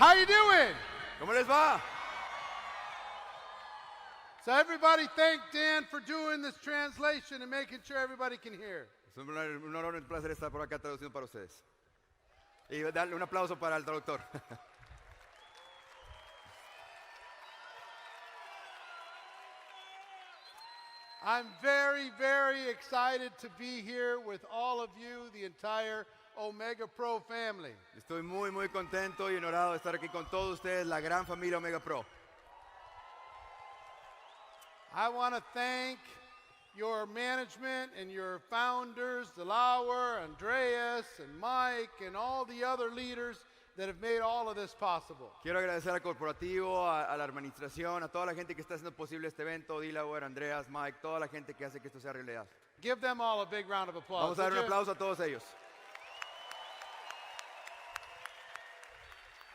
How you doing? ¿Cómo les va? So everybody thank Dan for doing this translation and making sure everybody can hear. Es un honor y un placer estar por acá traduciendo para ustedes. Y darle un aplauso para el traductor. I'm very, very excited to be here with all of you, the entire Omega Pro family. Estoy muy, muy contento y honorado de estar aquí con todos ustedes, la gran familia Omega Pro. I want to thank your management and your founders, Delaware, Andreas, and Mike, and all the other leaders that have made all of this possible. Quiero agradecer al corporativo, a la administración, a toda la gente que está haciendo posible este evento, Delaware, Andreas, Mike, toda la gente que hace que esto sea realidad. Give them all a big round of applause. Vamos a dar un aplauso a todos ellos.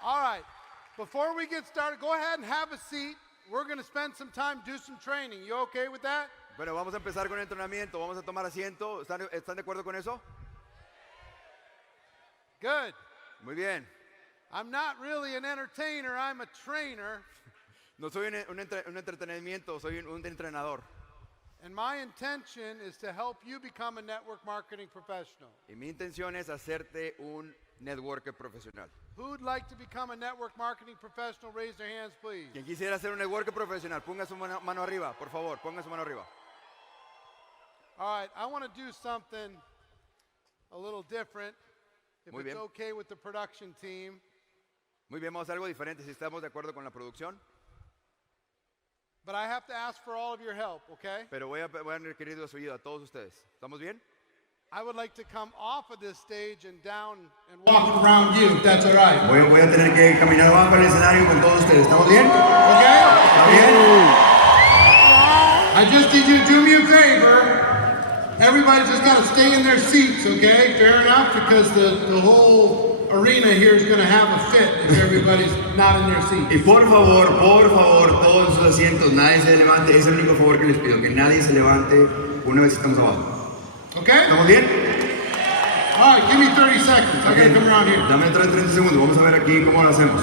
All right, before we get started, go ahead and have a seat. We're going to spend some time, do some training. You okay with that? Bueno, vamos a empezar con el entrenamiento, vamos a tomar asiento. ¿Están de acuerdo con eso? Good. Muy bien. I'm not really an entertainer, I'm a trainer. No soy un entretenimiento, soy un entrenador. And my intention is to help you become a network marketing professional. Y mi intención es hacerte un networker profesional. Who'd like to become a network marketing professional? Raise their hands, please. Quien quisiera ser un networker profesional, ponga su mano arriba, por favor, ponga su mano arriba. All right, I want to do something a little different. If Muy it's bien. okay with the production team. Muy bien, vamos a hacer algo diferente si estamos de acuerdo con la producción. But I have to ask for all of your help, okay? Pero voy a requerir de su ayuda a todos ustedes. ¿Estamos bien? I would like to come off of this stage and down and walk around you, if that's all right. Voy a tener que caminar abajo del escenario con todos ustedes. ¿Estamos bien? Okay? ¿Está bien? I just need you to do me a favor. Everybody's just got to stay in their seats, okay? Fair enough, because the whole arena here is going to have a fit if everybody's not in their seats. Y por favor, todos sus asientos, nadie se levante. Es el único favor que les pido, que nadie se levante una vez estamos abajo. Okay? ¿Estamos bien? All right, give me 30 seconds. I got to come around here. Dame 30 segundos, vamos a ver aquí cómo lo hacemos.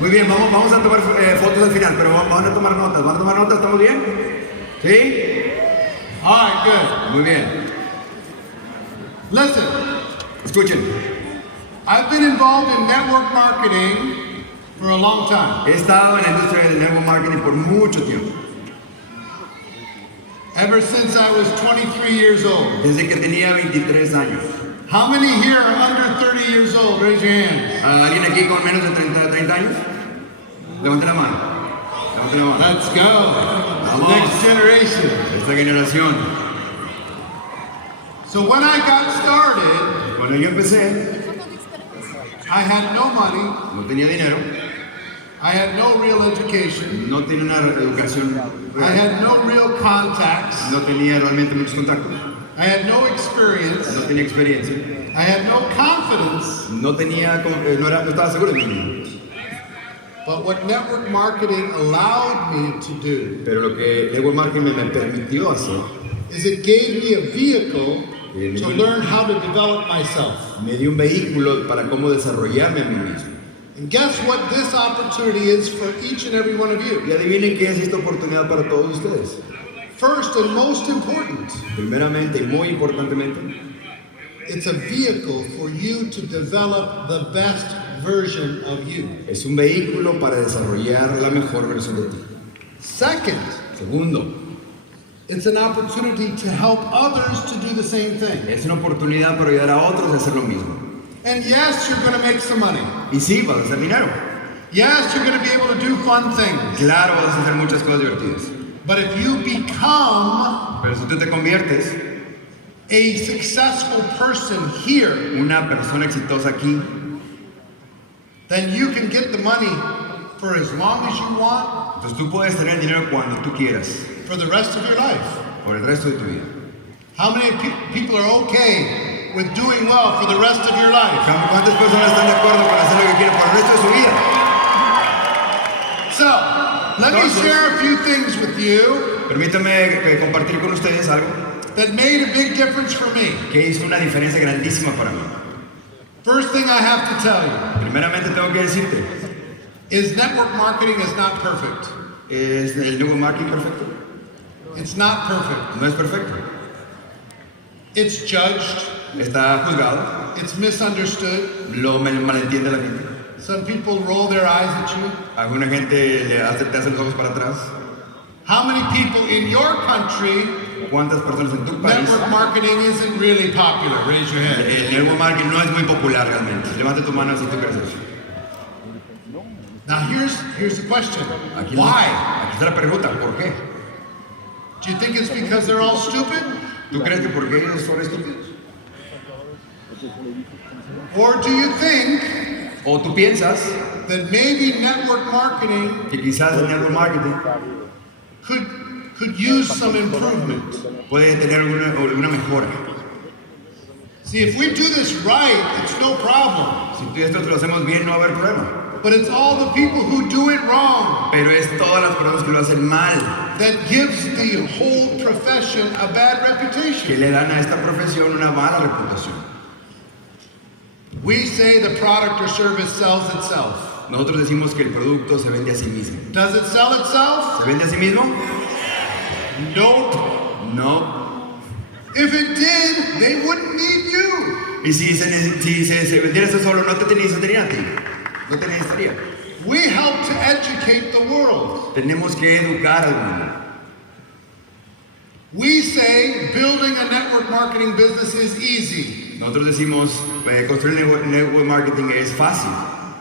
Muy bien, vamos a tomar fotos al final, pero van a tomar notas. ¿Van a tomar notas? ¿Estamos bien? ¿Sí? All right, good. Muy bien. Listen. Escuchen. I've been involved in network marketing for a long time. He estado en la industria del network marketing por mucho tiempo. Ever since I was 23 years old. Desde que tenía 23 años. How many here are under 30 years old? Raise your hands. ¿Alguien aquí con menos de 30 años? Levante la mano. Levante la mano. Let's go. Next generation. Esta generación. So when I got started, cuando yo empecé, I had no money. No tenía dinero. I had no real education. No tenía una educación real. I had no real contacts. No tenía realmente muchos contactos. I had no experience. No tenía experiencia. I had no confidence. No estaba seguro de mí mismo. But what network marketing allowed me to do, pero lo que network marketing me permitió hacer, is it gave me a vehicle to learn how to develop myself. Me dio un vehículo para cómo desarrollarme a mí mismo. And guess what this opportunity is for each and every one of you. Y adivinen qué es esta oportunidad para todos ustedes. First and most important, primeramente y muy importantemente, it's a vehicle for you to develop the best version of you. Es un vehículo para desarrollar la mejor versión de ti. Second, segundo, it's an opportunity to help others to do the same thing. Es una oportunidad para ayudar a otros a hacer lo mismo. And yes, you're going to make some money. Y sí, vas a hacer dinero. Yes, you're going to be able to do fun things. Claro, vas a hacer muchas cosas divertidas. But if you become Pero si tú te conviertes a successful person here, una persona exitosa aquí, then you can get the money for as long as you want, entonces tú puedes tener el dinero cuando tú quieras, for the rest of your life. por el resto de tu vida. How many people are okay with doing well for the rest of your life? ¿Cuántas personas están de acuerdo con hacer lo que quieren por el resto de su vida? So, let me share a few things with you Permítame compartir con ustedes algo that made a big difference for me. que hizo una diferencia grandísima para mí. First thing I have to tell you Primeramente tengo que decirte, is network marketing is not perfect. ¿es el nuevo marketing perfecto? It's not perfect. No es perfecto. It's judged, Está juzgado, it's misunderstood. lo malentiende la gente. Some people roll their eyes at you. Alguna gente te hace los ojos para atrás. How many people in your country ¿Cuántas personas en tu país? network marketing isn't really popular? Raise your hand. El network marketing no es muy popular realmente. Levanta tu mano si tú crees eso. Now here's the question. Aquí Why? Aquí está la pregunta, ¿por qué? Do you think it's because they're all stupid? ¿Tú crees que porque ellos son estúpidos? Or do you think ¿O tú piensas that maybe network marketing que quizás el network marketing could use some improvement? puede tener alguna mejora? See, if we do this right, it's no problem. Si tú esto lo hacemos bien, no va a haber problema. But it's all the people who do it wrong Pero es todas las personas que lo hacen mal that gives the whole profession a bad que reputation. le dan a esta profesión una mala reputación. We say the product or service sells itself. Nosotros decimos que el producto se vende a sí mismo. Does it sell itself? ¿Se vende a sí mismo? Nope. No. If it did, they wouldn't need you. Y si se vendiera eso solo, no te necesitaría a ti. No te necesitaría. We help to educate the world. Tenemos que educar al mundo. We say building a network marketing business is easy. Nosotros decimos, construir network marketing es fácil.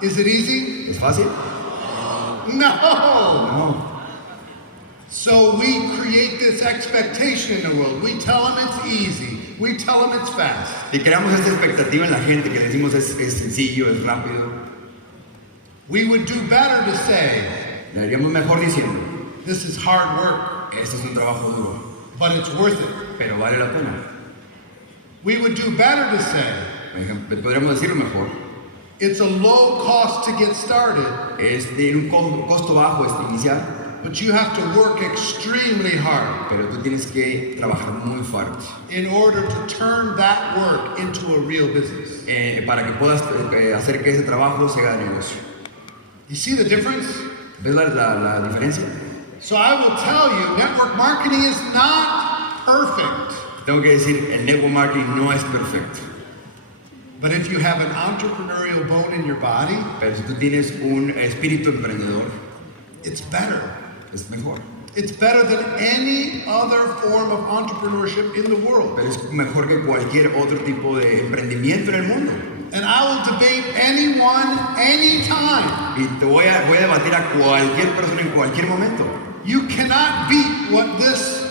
Is it easy? ¿Es fácil? No. No. So we create this expectation in the world. We tell them it's easy. We tell them it's fast. Y creamos esta expectativa en la gente que decimos es sencillo, es rápido. We would do better to say, Le haríamos mejor diciendo, this is hard work, esto es un trabajo duro, but it's worth it. pero vale la pena. We would do better to say, Podríamos decirlo mejor. it's a low cost to get started, Tiene un costo bajo inicial, but you have to work extremely hard pero tú tienes que trabajar muy fuerte in order to turn that work into a real business. para que puedas hacer que ese trabajo se haga negocio. You see the difference? ¿Ves la diferencia? So I will tell you, network marketing is not perfect. Tengo que decir, el network marketing no es perfecto. But if you have an entrepreneurial bone in your body, Pero si tú tienes un espíritu emprendedor, it's better. es mejor. It's better than any other form of entrepreneurship in the world. Pero es mejor que cualquier otro tipo de emprendimiento en el mundo. And I will debate anyone, anytime. Y voy a debatir a cualquier persona en cualquier momento. You cannot beat what this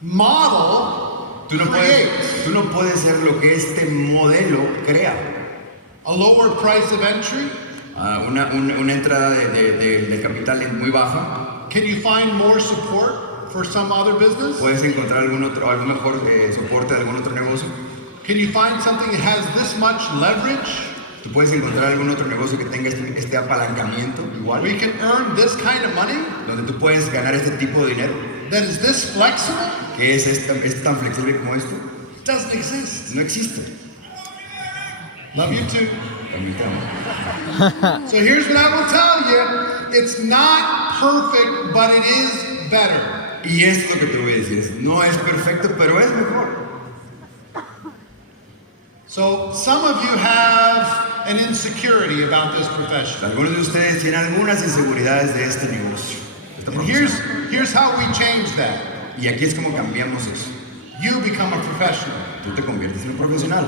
model creates. Tú no puedes ser lo que este modelo crea. A lower price of entry. Una entrada de capital muy baja. Can you find more support for some other business? Puedes encontrar algún mejor soporte de algún otro negocio. Can you find something that has this much leverage? Tú puedes encontrar algún otro negocio que tenga este apalancamiento igual, We can earn this kind of money donde tú puedes ganar este tipo de dinero, that is this flexible? que es tan flexible como esto. It doesn't exist. No existe. Love you too. También te amo. So here's what I will tell you. It's not perfect, but it is better. Y esto es lo que te voy a decir. No es perfecto, pero es mejor. So some of you have an insecurity about this profession. Algunos de ustedes tienen algunas inseguridades de este negocio. Esta And profesión. here's how we change that. Y aquí es como cambiamos eso. You become a professional. Tú te conviertes en un profesional.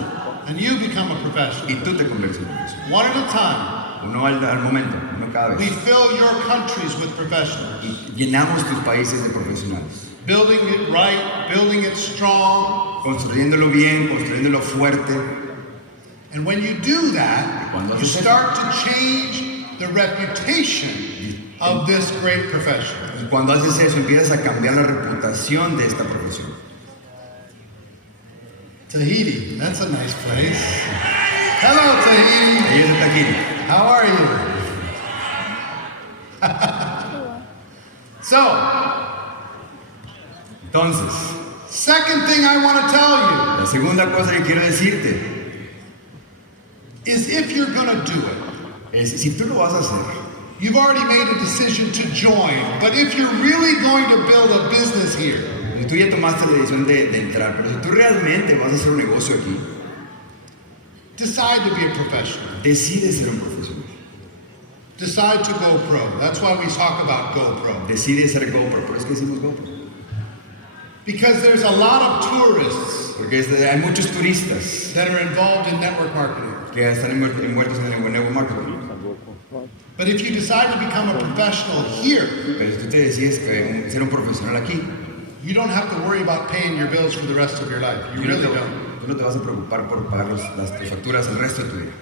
And you become a professional. Y tú te conviertes en un profesional. One at a time. uno al momento, uno cada We vez. fill your countries with professionals. Llenamos tus países de profesionales, Building it right, building it strong. construyéndolo bien, construyéndolo fuerte. And when you do that, Cuando you haces eso, start to change the reputation of this great profession. cuando haces eso, empiezas a cambiar la reputación de esta profesión. Tahiti, that's a nice place. Hello, Tahiti. Ellos están aquí. How are you? So, Entonces, second thing I want to tell you la segunda cosa que quiero decirte is if you're going to do it, es, si tú lo vas a hacer, you've already made a decision to join, but if you're really going to build a business here, tú ya tomaste la decisión de entrar, pero si tú realmente vas a hacer un negocio aquí, decide to be a professional. decide ser un profesional. Decide to go pro. That's why we talk about go pro. Decide ser GoPro, por eso que decimos GoPro. Because there's a lot of tourists Porque hay muchos turistas that are involved in network marketing. que están envueltos en el nuevo marketing. But if you decide to become a professional here, Pero si tú te decides ser un profesional aquí, you don't have to worry about paying your bills for the rest of your life. You tú no really te, don't. tú no te vas a preocupar por pagar tus facturas el resto de tu vida.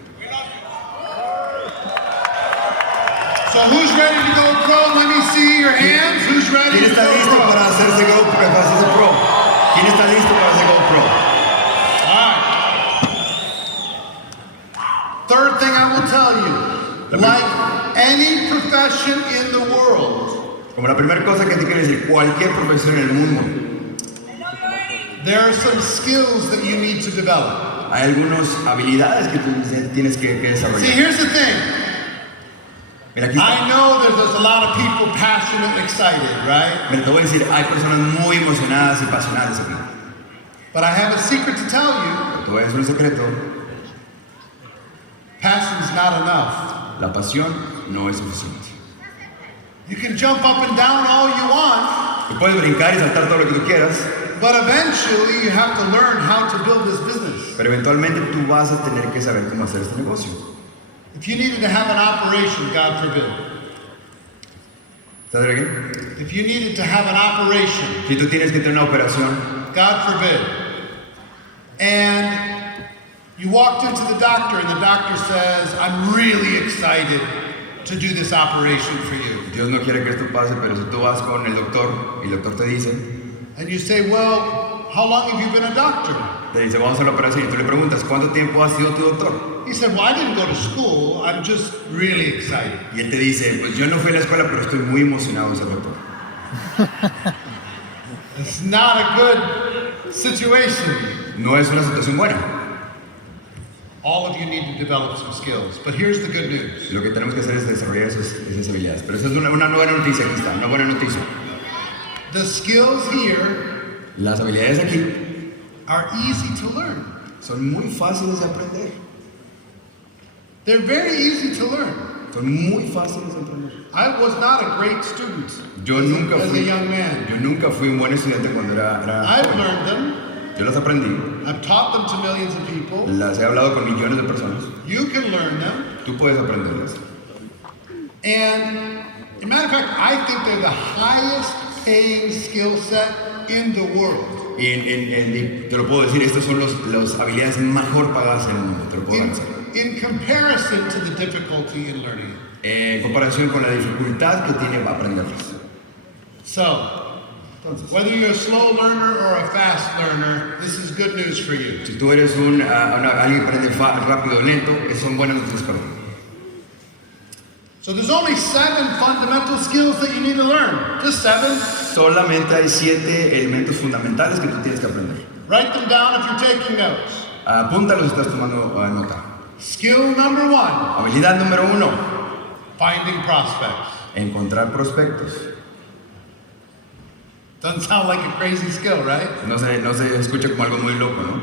So who's ready to go pro? Let me see your hands. Who's ready ¿Quién to está go listo pro? para hacerse GoPro, para hacerse pro? ¿Quién está listo para hacer GoPro? All right. Third thing I will tell you, like any profession in the world, Como la primera cosa que te quiero decir, cualquier profesión en el mundo, there are some skills that you need to develop. hay algunas habilidades que tú tienes que See, desarrollar. here's the thing. Mira, aquí está. I know there's a lot of people passionate and excited, right? Mira, te voy a decir, hay personas muy emocionadas y apasionadas aquí. But I have a secret to tell you. Pero te voy a decir un secreto, Passion's not enough. la pasión no es suficiente. You can jump up and down all you want, Tú puedes brincar y saltar todo lo que tú quieras, but eventually you have to learn how to build this business. pero eventualmente tú vas a tener que saber cómo hacer este negocio. If you needed to have an operation, God forbid. ¿Estás bien? If you needed to have an operation, Si tú tienes que tener una operación, God forbid, and you walked into the doctor and the doctor says, I'm really excited to do this operation for you. Dios no quiere que esto pase, pero si tú vas con el doctor y el doctor te dice, And you say, well, how long have you been a doctor? vamos a hacer la operación y tú le preguntas, ¿cuánto tiempo has sido tu doctor? He said, well, I didn't go to school. I'm just really excited. Y él te dice, pues yo no fui a la escuela, pero estoy muy emocionado de ser doctor. It's not a good situation. No es una situación buena. All of you need to develop some skills. But here's the good news. Lo que tenemos que hacer es desarrollar esas habilidades. Pero esa es una buena noticia, aquí está, una buena noticia. The skills here Las habilidades aquí are easy to learn. son muy fáciles de aprender. They're very easy to learn. Son muy fáciles de aprender. I was not a great student Yo nunca as a fui, young man. yo nunca fui un buen estudiante cuando era I've joven. learned them. Yo las aprendí, I've taught them to millions of people. las he hablado con millones de personas. You can learn them. Tú puedes aprenderlas. And, as a matter of fact, I think they're the highest paying skill set in the world. Y te lo puedo decir, estas son las habilidades mejor pagadas en el mundo, te lo puedo decir. In comparison to the difficulty in learning it. En comparación con la dificultad que tiene aprenderlas. So, Entonces, whether you're a slow learner or a fast learner, this is good news for you. si tú eres alguien que aprende rápido o lento, son buenas noticias para ti. So there's only 7 fundamental skills that you need to learn. Just 7. Solamente hay 7 elementos fundamentales que tú tienes que aprender. Write them down if you're taking notes. Apúntalos si estás tomando nota. Skill number 1, Habilidad número 1, finding prospects. encontrar prospectos. Doesn't sound like a crazy skill, right? No se escucha como algo muy loco, ¿no?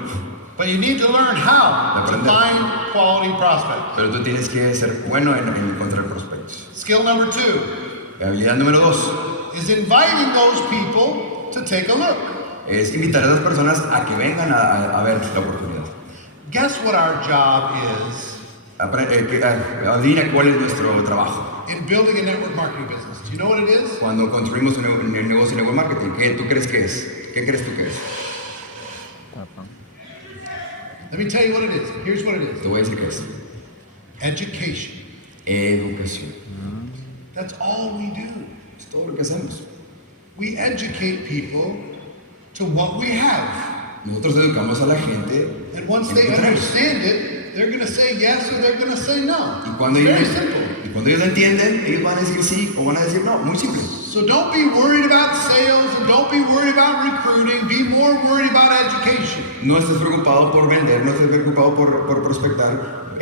But you need to learn how to Aprender. find quality prospects. Pero tú tienes que ser bueno en encontrar prospectos. Skill number 2 Habilidad número 2 is inviting those people to take a look. es invitar a las personas a que vengan a ver la oportunidad. Guess what our job is Adivina cuál es nuestro trabajo. in building a network marketing business. Do you know what it is? Cuando construimos un negocio de network marketing, ¿qué tú crees que es? ¿Qué crees tú que es? Let me tell you what it is. Here's what it is. Te voy a decir qué es. Education. Educación. That's all we do. Es todo lo que hacemos. We educate people to what we have. Nosotros educamos a la gente. And once en lo they que tenemos. understand it, they're going to say yes or they're going to say no. Y cuando It's ellos, very simple. y cuando ellos lo entienden, ellos van a decir sí o van a decir no. Muy simple. So don't be worried about sales and don't be worried about recruiting. Be more worried about education. No estés preocupado por vender, no estés preocupado por prospectar.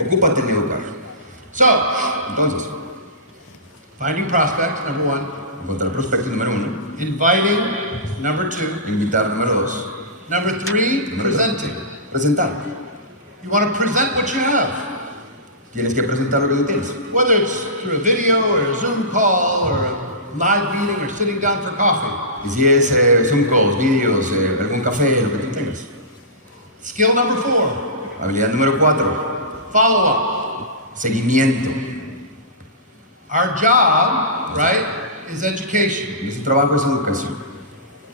Ocúpate en educar. So, Entonces, finding prospects, number one. encontrar prospecto número 1, Inviting, number 2. invitar número 2, Number 3, presenting. presentar. You want to present what you have. Tienes que presentar lo que tú tienes. Whether it's through a video or a Zoom call or a live meeting or sitting down for coffee. Y si es Zoom calls, vídeos, algún café, lo que tú tengas. Skill number 4, Habilidad número 4, follow up. seguimiento. Our job, right, is education. Nuestro trabajo es educación.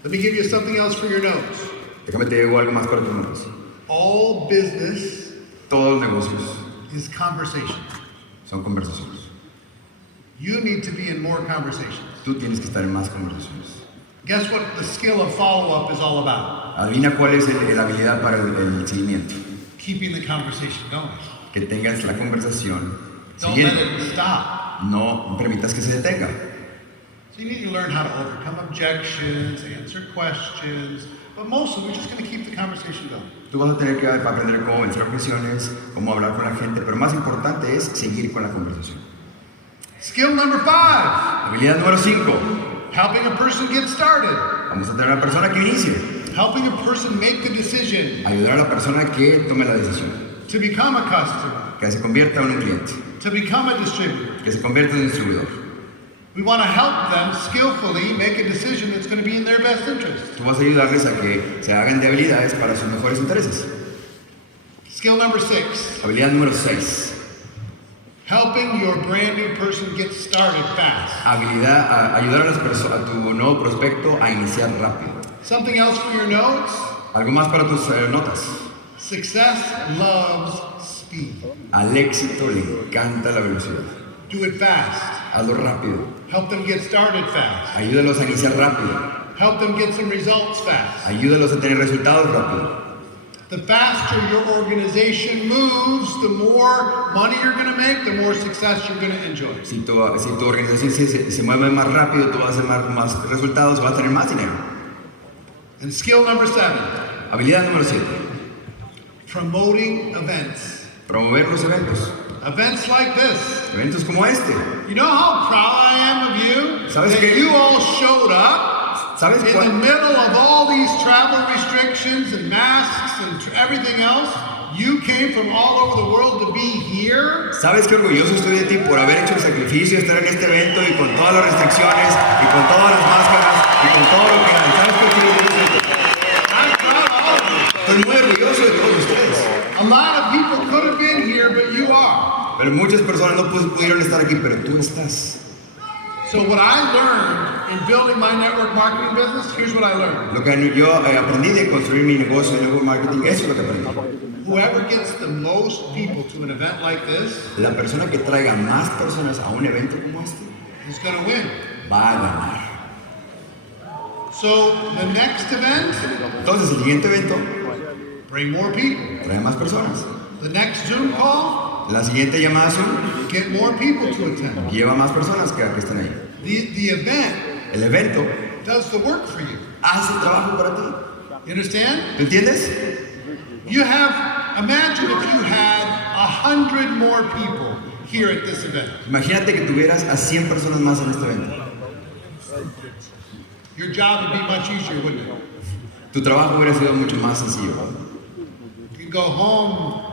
Let me give you something else for your notes. Déjame te digo algo más para tus notas. All business Todos los negocios is conversation. son conversaciones. You need to be in more conversations. Tú tienes que estar en más conversaciones. Guess what the skill of follow-up is all about? Adivina cuál es la habilidad para el seguimiento. Keeping the conversation going. Que tengas la conversación Don't let siguiendo. it stop. No permitas que se detenga. So you need to learn how to overcome objections, answer questions, but mostly we're just going to keep the conversation going. Tú vas a tener que aprender cómo vencer objeciones, cómo hablar con la gente, pero más importante es seguir con la conversación. Skill number 5, Habilidad número 5. helping a person get started. Vamos a tener a una persona que inicie. Helping a person make the decision Ayudar a la persona que tome la decisión. to become a customer, Que se convierta en un cliente. to become a distributor. Que se convierta en un distribuidor. We want to help them skillfully make a decision that's going to be in their best interest. Tú vas a ayudarles a que se hagan de habilidades para sus mejores intereses. Skill number 6, Habilidad número 6. helping your brand new person get started fast. Habilidad a ayudar a tu nuevo prospecto a iniciar rápido. Something else for your notes? Algo más para tus notas. Success loves speed. Al éxito le encanta la velocidad. Do it fast. Hazlo rápido. Help them get started fast. Ayúdalos a iniciar rápido. Help them get some results fast. Ayúdalos a tener resultados rápido. The faster your organization moves, the more money you're going to make, the more success you're going to enjoy. Si tu organización se mueve más rápido, tú vas a hacer más resultados, vas a tener más dinero. And skill number 7, Habilidad número 7. promoting events. Promover los eventos. Events like this. Eventos como este. You know how proud I am of you? ¿Sabes That qué? you all showed up ¿Sabes in the cuál? middle of all these travel restrictions and masks and everything else. You came from all over the world to be here. ¿Sabes qué orgulloso estoy de ti por haber hecho el sacrificio de estar en este evento y con todas las restricciones y con todas las máscaras y con todo lo que hay? ¿Sabes qué estoy orgulloso de ti? I'm proud of all of you. Estoy muy orgulloso de todos ustedes. A lot of people could have been here, but you are. Pero muchas personas no pudieron estar aquí, pero tú estás. So what I learned in building my network marketing business, here's what I learned. Lo que yo aprendí de construir mi negocio de network marketing, eso es lo que aprendí. Whoever gets the most people to an event like this La persona que traiga más personas a un evento como este is going to win. va a ganar. So the next event, Entonces, el siguiente evento bring more people. trae más personas. The next Zoom call, La siguiente llamada Zoom get more people to attend. lleva más personas que están ahí. The event El evento does the work for you. hace el trabajo para ti. You understand? ¿Te entiendes? You have, imagine if you had 100 more people here at this event. Imagínate que tuvieras a 100 personas más en este evento. Your job would be much easier, wouldn't it? Tu trabajo hubiera sido mucho más sencillo. You go home,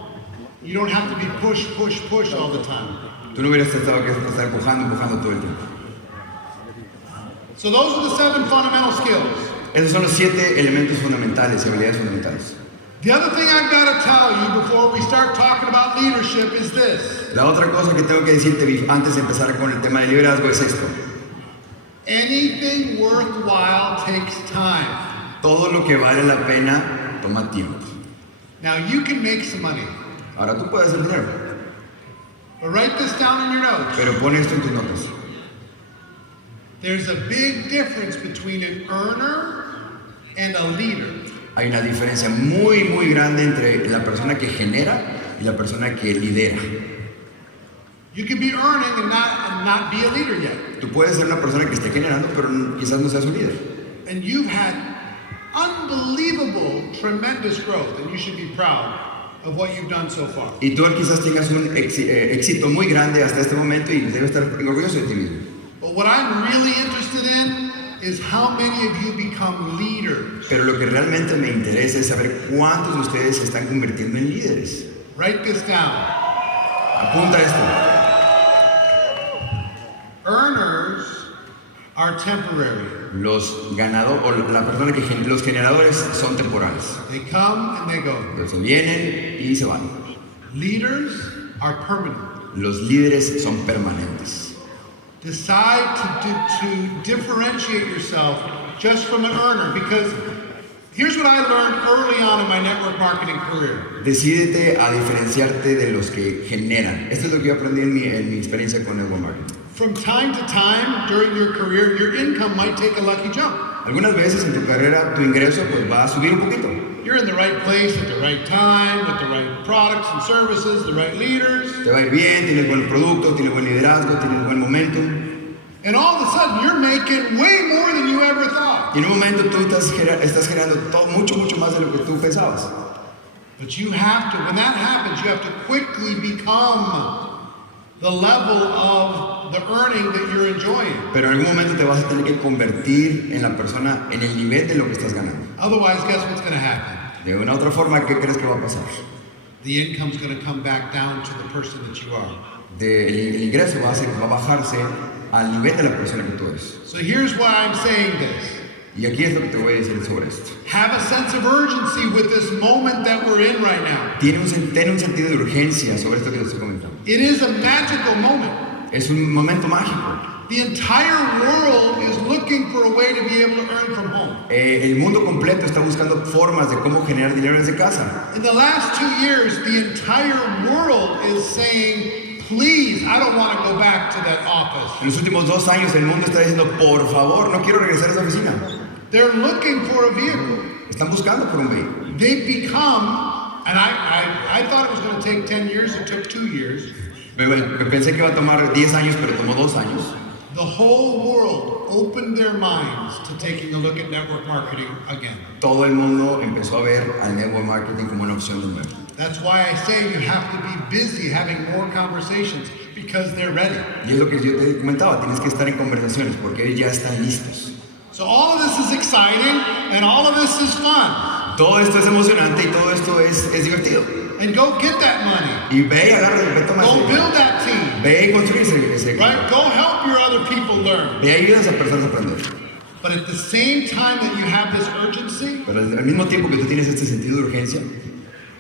you don't have to be push all the time. Tú no hubieras estado que estar empujando todo el tiempo. So those are the 7 fundamental skills. Esos son los 7 elementos fundamentales y habilidades fundamentales. The other thing I've got to tell you before we start talking about leadership is this. La otra cosa que tengo que decirte antes de empezar con el tema de liderazgo es esto. Anything worthwhile takes time. Todo lo que vale la pena toma tiempo. Now you can make some money, Ahora tú puedes hacer dinero, but write this down in your notes. pero pon esto en tus notas. There's a big difference between an earner and a leader. Hay una diferencia muy grande entre la persona que genera y la persona que lidera. You can be earning and not be a leader yet. Tú puedes ser una persona que esté generando, pero quizás no seas un líder. And you've had unbelievable, tremendous growth, and you should be proud of what you've done so far. Y tú quizás tengas un éxito muy grande hasta este momento y debes estar orgulloso de ti mismo. But what I'm really interested in is how many of you become leaders. Pero lo que realmente me interesa es saber cuántos de ustedes se están convirtiendo en líderes. Write this down. Apunta esto. Earners are temporary. Los generadores son temporales. They come and they go. Entonces vienen y se van. Leaders are permanent. Los líderes son permanentes. Decide to differentiate yourself just from an earner, because here's what I learned early on in my network marketing career. Decídete a diferenciarte de los que generan. Esto es lo que yo aprendí en mi experiencia con network marketing. From time to time during your career, your income might take a lucky jump. Algunas veces en tu carrera tu ingreso pues va a subir un poquito. You're in the right place at the right time, with the right products and services, the right leaders. Te va a ir bien, tienes buen producto, tienes buen liderazgo, tienes buen momento. And all of a sudden, you're making way more than you ever thought. Y en un momento tú estás generando mucho más de lo que tú pensabas. But you have to, when that happens, you have to quickly become the level of the earning that you're enjoying. Pero en algún momento te vas a tener que convertir en la persona, en el nivel de lo que estás ganando. Otherwise, guess what's going to happen? De una u otra forma, ¿qué crees que va a pasar? The income's going to come back down to the person that you are. El ingreso va a bajarse al nivel de la persona que tú eres. So here's why I'm saying this. Y aquí es lo que te voy a decir sobre esto. Have a sense of urgency with this moment that we're in right now. Ten un sentido de urgencia sobre esto que te estoy comentando. It is a magical moment. Es un momento mágico. The entire world is looking for a way to be able to earn from home. El mundo completo está buscando formas de cómo generar dinero desde casa. In the last 2 years, the entire world is saying, please, I don't want to go back to that office. En los últimos 2 años el mundo está diciendo, por favor, no quiero regresar a esa oficina. They're looking for a vehicle. Están buscando por un vehículo. They've become, and I thought it was going to take 10 years, it took 2 years. Pensé que iba a tomar 10 años, pero tomó 2 años. The whole world opened their minds to taking a look at network marketing again. Todo el mundo empezó a ver al network marketing como una opción de nuevo. That's why I say you have to be busy having more conversations, because they're ready. Y es lo que yo te comentaba, tienes que estar en conversaciones porque ellos ya están listos. So all of this is exciting and all of this is fun. Todo esto es emocionante y todo esto es divertido. And go get that money. Y ve y agarra, ve, toma Go ese build that team. Ve y construirse ese equipo. Right? Go help your other people learn. Ve y ayuda a esas personas a aprender. But at the same time that you have this urgency, Pero al mismo tiempo que tú tienes este sentido de urgencia,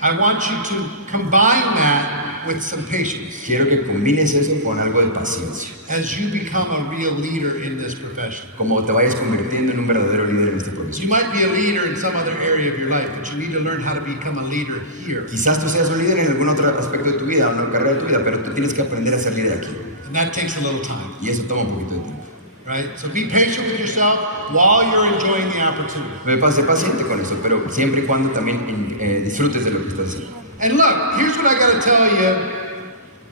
I want you to combine that with some patience quiero que combines eso con algo de paciencia. as you become a real leader in this profession. Como te vayas convirtiendo en un verdadero líder en este proceso. You might be a leader in some other area of your life, but you need to learn how to become a leader here. Quizás tú seas un líder en algún otro aspecto de tu vida, una carrera de tu vida, pero tú tienes que aprender a ser líder aquí. And that takes a little time, Y eso toma un poquito de tiempo. right? So be patient with yourself while you're enjoying the opportunity. Sé paciente con eso, pero siempre y cuando también disfrutes de lo que estás haciendo. And look, here's what I got to tell you.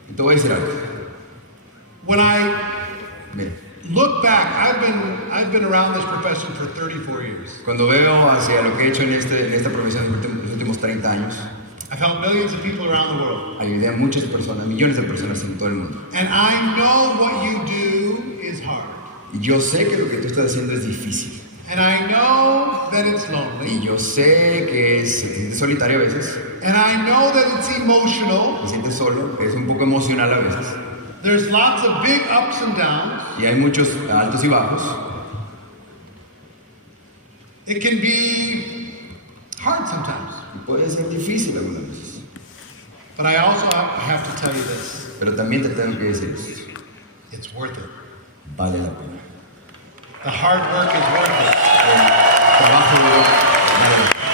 Y te voy a decir algo. When I Mira, look back, I've been around this profession for 34 years. cuando veo hacia lo que he hecho en esta profesión en los últimos 30 años, I've helped millions of people around the world. ayudé a muchas personas, millones de personas en todo el mundo. And I know what you do is hard. Y yo sé que lo que tú estás haciendo es difícil. And I know that it's lonely. Y yo sé que se siente solitario a veces, And I know that it's emotional. te sientes solo, es un poco emocional a veces. There's lots of big ups and downs. Y hay muchos altos y bajos. It can be hard sometimes. Puede ser difícil algunas veces. But I also have to tell you this. Pero también te tengo que decir esto. It's worth it. Vale la pena. The hard work is worth it. El trabajo duro vale la pena.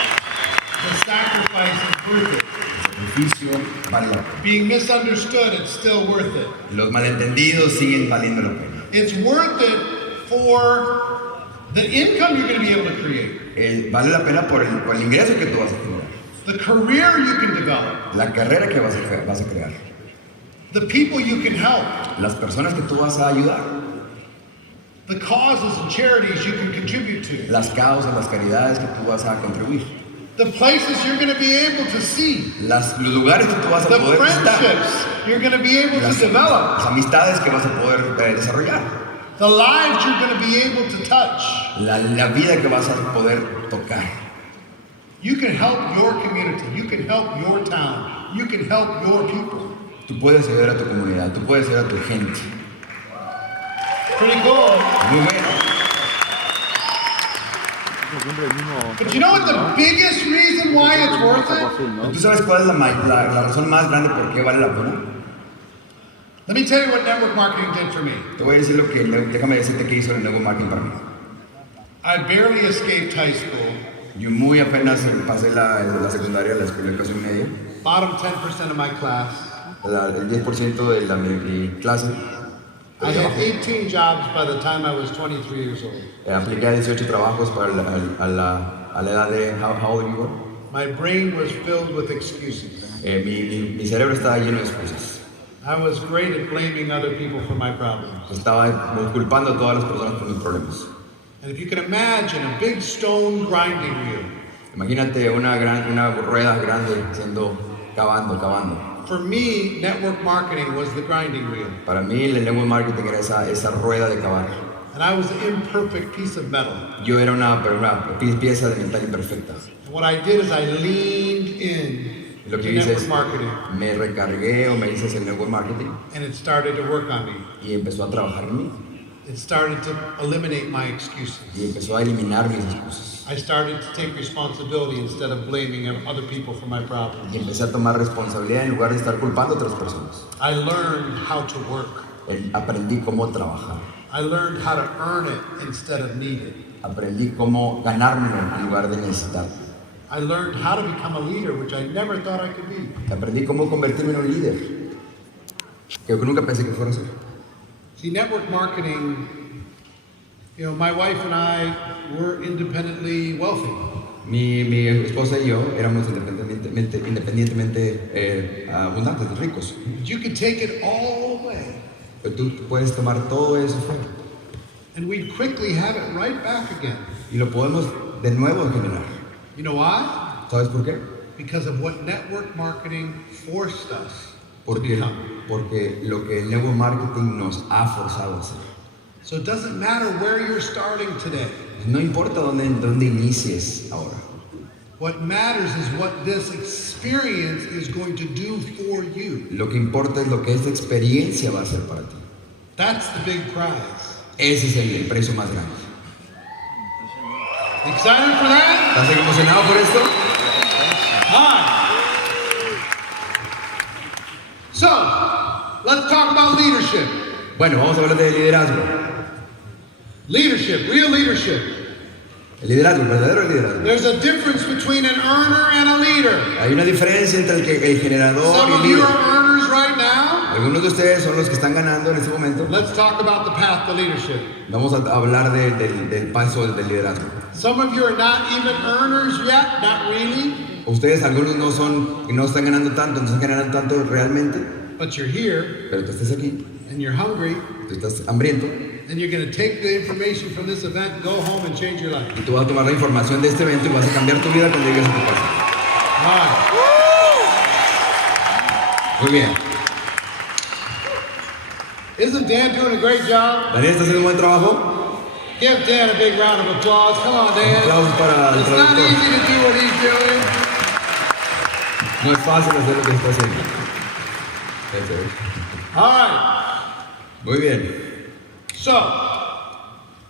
The sacrifice is worth it. El sacrificio vale la pena. Being misunderstood, it's still worth it. Los malentendidos siguen valiendo la pena. It's worth it for the income you're going to be able to create. Vale la pena por el ingreso que tú vas a generar. The career you can develop. La carrera que vas a crear. The people you can help. Las personas que tú vas a ayudar. The causes and charities you can contribute to. Las causas, las caridades que tú vas a contribuir. The places you're going to be able to see. Los lugares que tú vas a The poder visitar. friendships you're going to be able to develop. Las amistades que vas a poder desarrollar. The lives you're going to be able to touch. La vida que vas a poder tocar. You can help your community. You can help your town. You can help your people. Tú puedes ayudar a tu comunidad, tú puedes ayudar a tu gente. Pretty cool. Muy bueno. But you know what the biggest reason why it's worth it? ¿Tú sabes cuál es la razón más grande por qué vale la pena? Let me tell you what network marketing did for me. Te voy a decir déjame decirte qué hizo el network marketing para mí. I barely escaped high school. Yo muy apenas pasé la secundaria, la escuela de educación media. Bottom 10% of my class. El 10% de mi clase. I had 18 jobs by the time I was 23 years old. Apliqué a 18 trabajos para a la edad de how old you were? My brain was filled with excuses. Mi cerebro estaba lleno de excusas. I was great at blaming other people for my problems. Estaba culpando a todas las personas por mis problemas. And if you can imagine a big stone grinding wheel. Imagínate una rueda grande cavando. For me, network marketing was the grinding wheel. Para mí, el network marketing era esa rueda de cavar. And I was an imperfect piece of metal. Yo era una pieza de metal imperfecta. And what I did is I leaned in Lo que to hice network es, marketing. me recargué o me hice ese network marketing And it started to work on me. y empezó a trabajar en mí. It started to eliminate my excuses. Y empezó a eliminar mis excusas. I started to take responsibility instead of blaming other people for my problems. Y empecé a tomar responsabilidad en lugar de estar culpando a otras personas. I learned how to work. Aprendí cómo trabajar. I learned how to earn it instead of need it. Aprendí cómo ganármelo en lugar de necesitar. I learned how to become a leader, which I never thought I could be. Aprendí cómo convertirme en un líder, que nunca pensé que fuera a ser. See, network marketing, you know, my wife and I were independently wealthy. Mi esposa y yo éramos independientemente abundantes, ricos. You could take it all away. Pero tú puedes tomar todo eso fuera. And we'd quickly have it right back again. Y lo podemos de nuevo generar. You know why? ¿Sabes por qué? Because of what network marketing forced us to Porque become. lo que el network marketing nos ha forzado a hacer. So it doesn't matter where you're starting today. No importa dónde inicies ahora. What matters is what this experience is going to do for you. Lo que importa es lo que esta experiencia va a hacer para ti. That's the big prize. Ese es el precio más grande. Excited for that? ¿Estás emocionado por esto? Hi. So, let's talk about leadership. Bueno, vamos a hablar de liderazgo. Leadership, real leadership. El liderazgo, el verdadero liderazgo. There's a difference between an earner and a leader. Hay una diferencia entre el generador Some y of el you líder. are earners right now. Algunos de ustedes son los que están ganando en este momento. Let's talk about the path to leadership. Vamos a hablar del paso del liderazgo. Some of you are not even earners yet, not really, Ustedes, algunos no están ganando tanto, no están ganando tanto realmente, but you're here pero tú estás aquí, and you're hungry, tú estás hambriento and you're going to take the information from this event, go home and change your life. y tú vas a tomar la información de este evento y vas a cambiar tu vida cuando llegues a tu casa. All right. Muy bien. Isn't Dan doing a great job? Daniel está haciendo un buen trabajo. Give Dan a big round of applause. Come on, Dan. Aplausos para el It's not traductor. easy to do what he's doing. No es fácil hacer lo que está haciendo. Eso es. All right. Muy bien. So,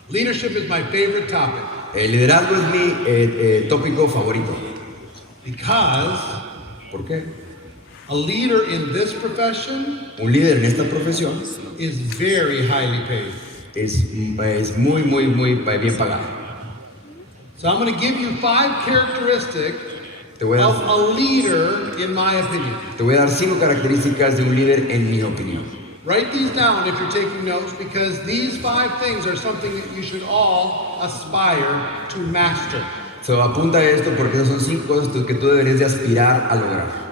leadership is my favorite topic. El liderazgo es mi tópico favorito. Because ¿Por qué? a leader in this profession Un líder en esta profesión is very highly paid. es muy, muy, muy bien pagado. So I'm going to give you 5 characteristics Te voy a of dar, a leader, in my opinion. te voy a dar 5 características de un líder en mi opinión. Write these down if you're taking notes, because these 5 things are something that you should all aspire to master. So, apunta esto porque esas son 5 cosas que tú deberías de aspirar a lograr.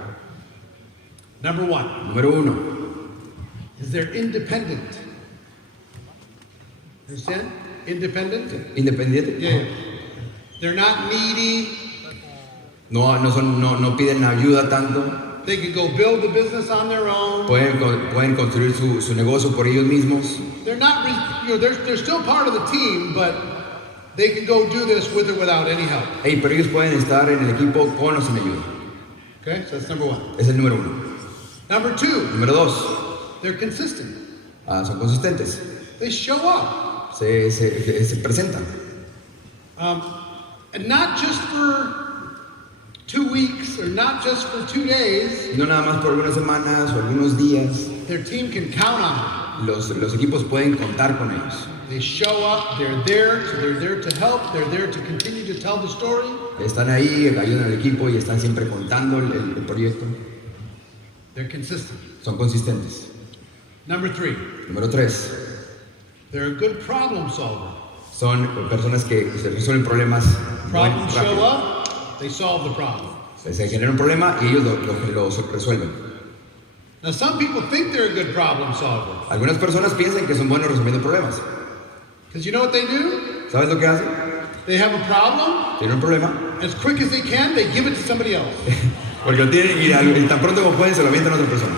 Number 1, Número 1, is they're independent. Understand? Independent? independiente. Yeah. They're not needy. No piden ayuda tanto. They can go build the business on their own. Pueden construir su negocio por ellos mismos. They're not, they're still part of the team, but they can go do this with or without any help. Pero ellos pueden estar en el equipo con o sin ayuda. Okay, so that's number 1. Es el número 1. Number 2, Número 2, they're consistent. son consistentes. They show up. Se presentan. And not just for 2 weeks or not just for 2 days. No nada más por algunas semanas o algunos días. Their team can count on them. Los equipos pueden contar con ellos. They show up, they're there, so they're there to help, they're there to continue to tell the story. Están ahí, ayudan al equipo y están siempre contando el proyecto. They're consistent. Son consistentes. Number 3, Número 3, they're a good problem solver. son personas que se resuelven problemas Problems show rápido. up, they solve the problem. Se genera un problema y ellos lo resuelven. Now some people think they're a good problem solver. Algunas personas piensan que son buenos resolviendo problemas. Because you know what they do? ¿Sabes lo que hacen? They have a problem, Tienen un problema, as quick as they can, they give it to somebody else. porque lo tienen y tan pronto como pueden se lo avientan a otra persona.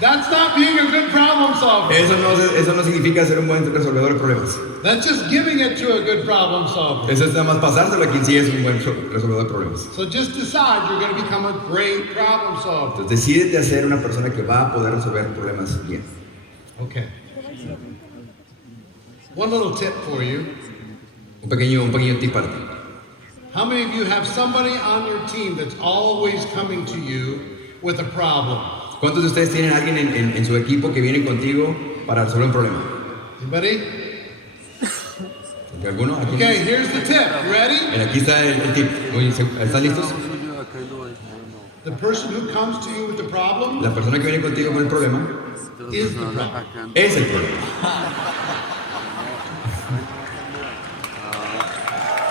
That's not being a good problem solver. Eso no significa ser un buen resolvedor de problemas. That's just giving it to a good problem solver. Eso es nada más pasárselo a quien sí es un buen resolvedor de problemas. So just decide you're going to become a great problem solver. Entonces decídete a ser una persona que va a poder resolver problemas bien. Okay. One little tip for you. Un pequeño tip para ti. How many of you have somebody on your team that's always coming to you with a problem? ¿Cuántos de ustedes tienen a alguien en su equipo que viene contigo para resolver un problema? Anybody? ¿Alguno? ¿Aquí? Okay, here's the tip. You ready? Aquí está el tip. ¿Están listos? The person who comes to you with the problem La persona que viene contigo con el problema is the problem. es el problema.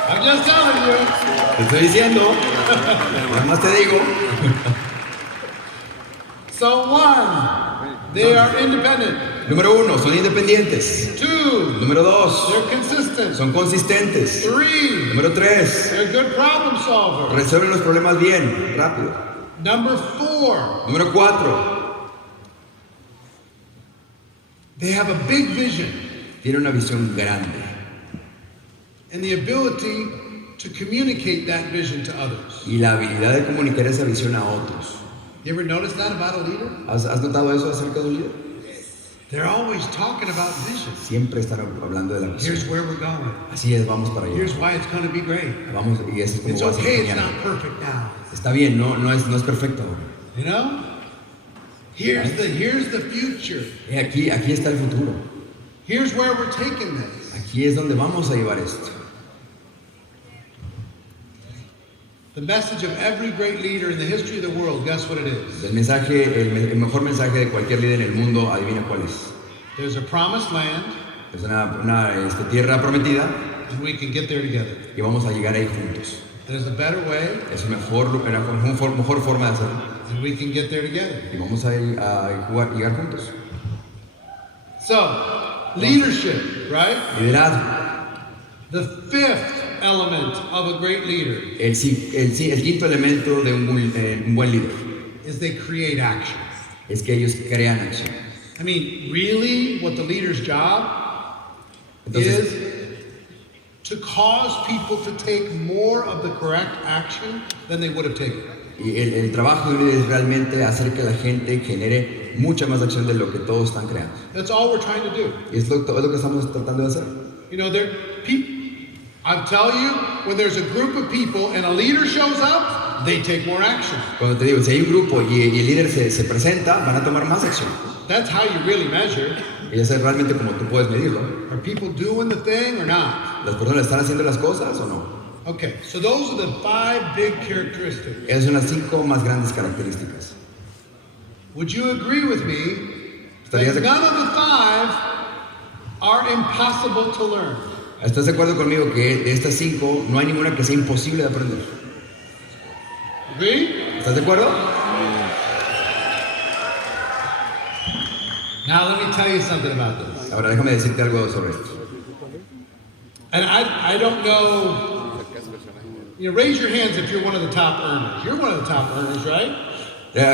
I'm just telling you. Te estoy diciendo, nada más te digo. So 1, they are independent. Número 1, son independientes. 2, Número 2, they're consistent. son consistentes. 3, Número 3, they're good problem solvers. resuelven los problemas bien, rápido. Number 4, Número 4, they have a big vision tiene una visión grande and the ability to communicate that vision to others. y la habilidad de comunicar esa visión a otros. You ever notice that about a leader? ¿Has notado eso acerca de un líder? They're always talking about vision. Siempre están hablando de la visión. Here's where we're going. Así es, vamos para allá. Here's why it's going to be great. Vamos, y eso es como It's va a ser okay, it's genial. not perfect now. Está bien, no es perfecto ahora. You know? Here's the future. Aquí está el futuro. Here's where we're taking this. Aquí es donde vamos a llevar esto. The message of every great leader in the history of the world, guess what it is? El mejor mensaje de cualquier líder en el mundo, adivina cuál es. There's a promised land, Es una tierra prometida and we can get there together. y vamos a llegar ahí juntos. There's a better way, Es una mejor forma de hacerlo and we can get there together. y vamos a llegar juntos. So, leadership, right? Liderazgo. The 5th element of a great leader El quinto elemento de un buen líder is they create action. es que ellos crean acción. I mean, really, what the leader's job Entonces, is to cause people to take more of the correct action than they would have taken. y el trabajo de un líder es realmente hacer que la gente genere mucha más acción de lo que todos están creando. That's all we're trying to do. Y es lo que estamos tratando de hacer. You know, I tell you, when there's a group of people and a leader shows up, they take more action. Cuando te digo, si hay un grupo y el líder se presenta, van a tomar más acción. That's how you really measure. Y eso es realmente como tú puedes medirlo. Are people doing the thing or not? ¿Las personas están haciendo las cosas o no? Okay, so those are the 5 big characteristics. Esas son las 5 más grandes características. Would you agree with me that none of the 5 are impossible to learn? ¿Estás de acuerdo conmigo que de estas 5 no hay ninguna que sea imposible de aprender? Agree? ¿Estás de acuerdo? Now let me tell you something about this. Ahora déjame decirte algo sobre esto. And I don't know, raise your hands if you're one of the top earners. You're one of the top earners, right?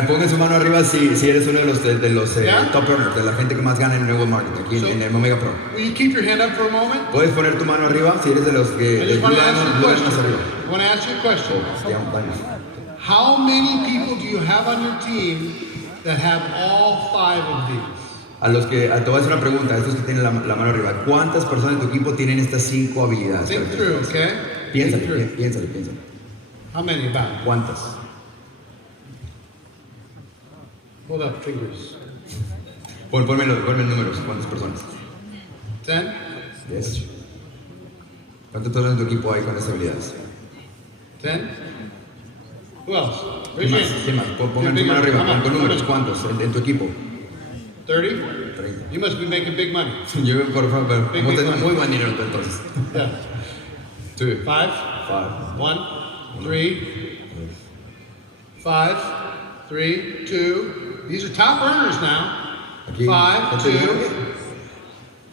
Pongan su mano arriba si eres uno de los Yeah? top earners, de la gente que más gana en el network marketing, aquí en el Omega Pro. Will you keep your hand up for a moment? Puedes poner tu mano arriba si eres de los que I just want to ask you a más question. arriba. I want to ask you a question. Vamos. How many people do you have on your team that have all 5 of these? Te voy a hacer una pregunta, a estos que tienen la mano arriba. ¿Cuántas personas de tu equipo tienen estas 5 habilidades? Think through, okay? Piénsale. How many about? ¿Cuántas? Hold up, fingers. Ponme números, ¿cuántas personas? 10? 10. ¿Cuántas personas de tu equipo hay con estas habilidades? 10? Who else? Raise your hand. ¿Quién más? Pongan su mano arriba, con números, ¿cuántos en tu equipo? 30? 30. You must be making big money. Yo, por favor, hemos tenido muy buen dinero entonces. Yeah. 2. 5? 5. 1, 3, 5, 3, 2. These are top earners now. Aquí, 5, 2,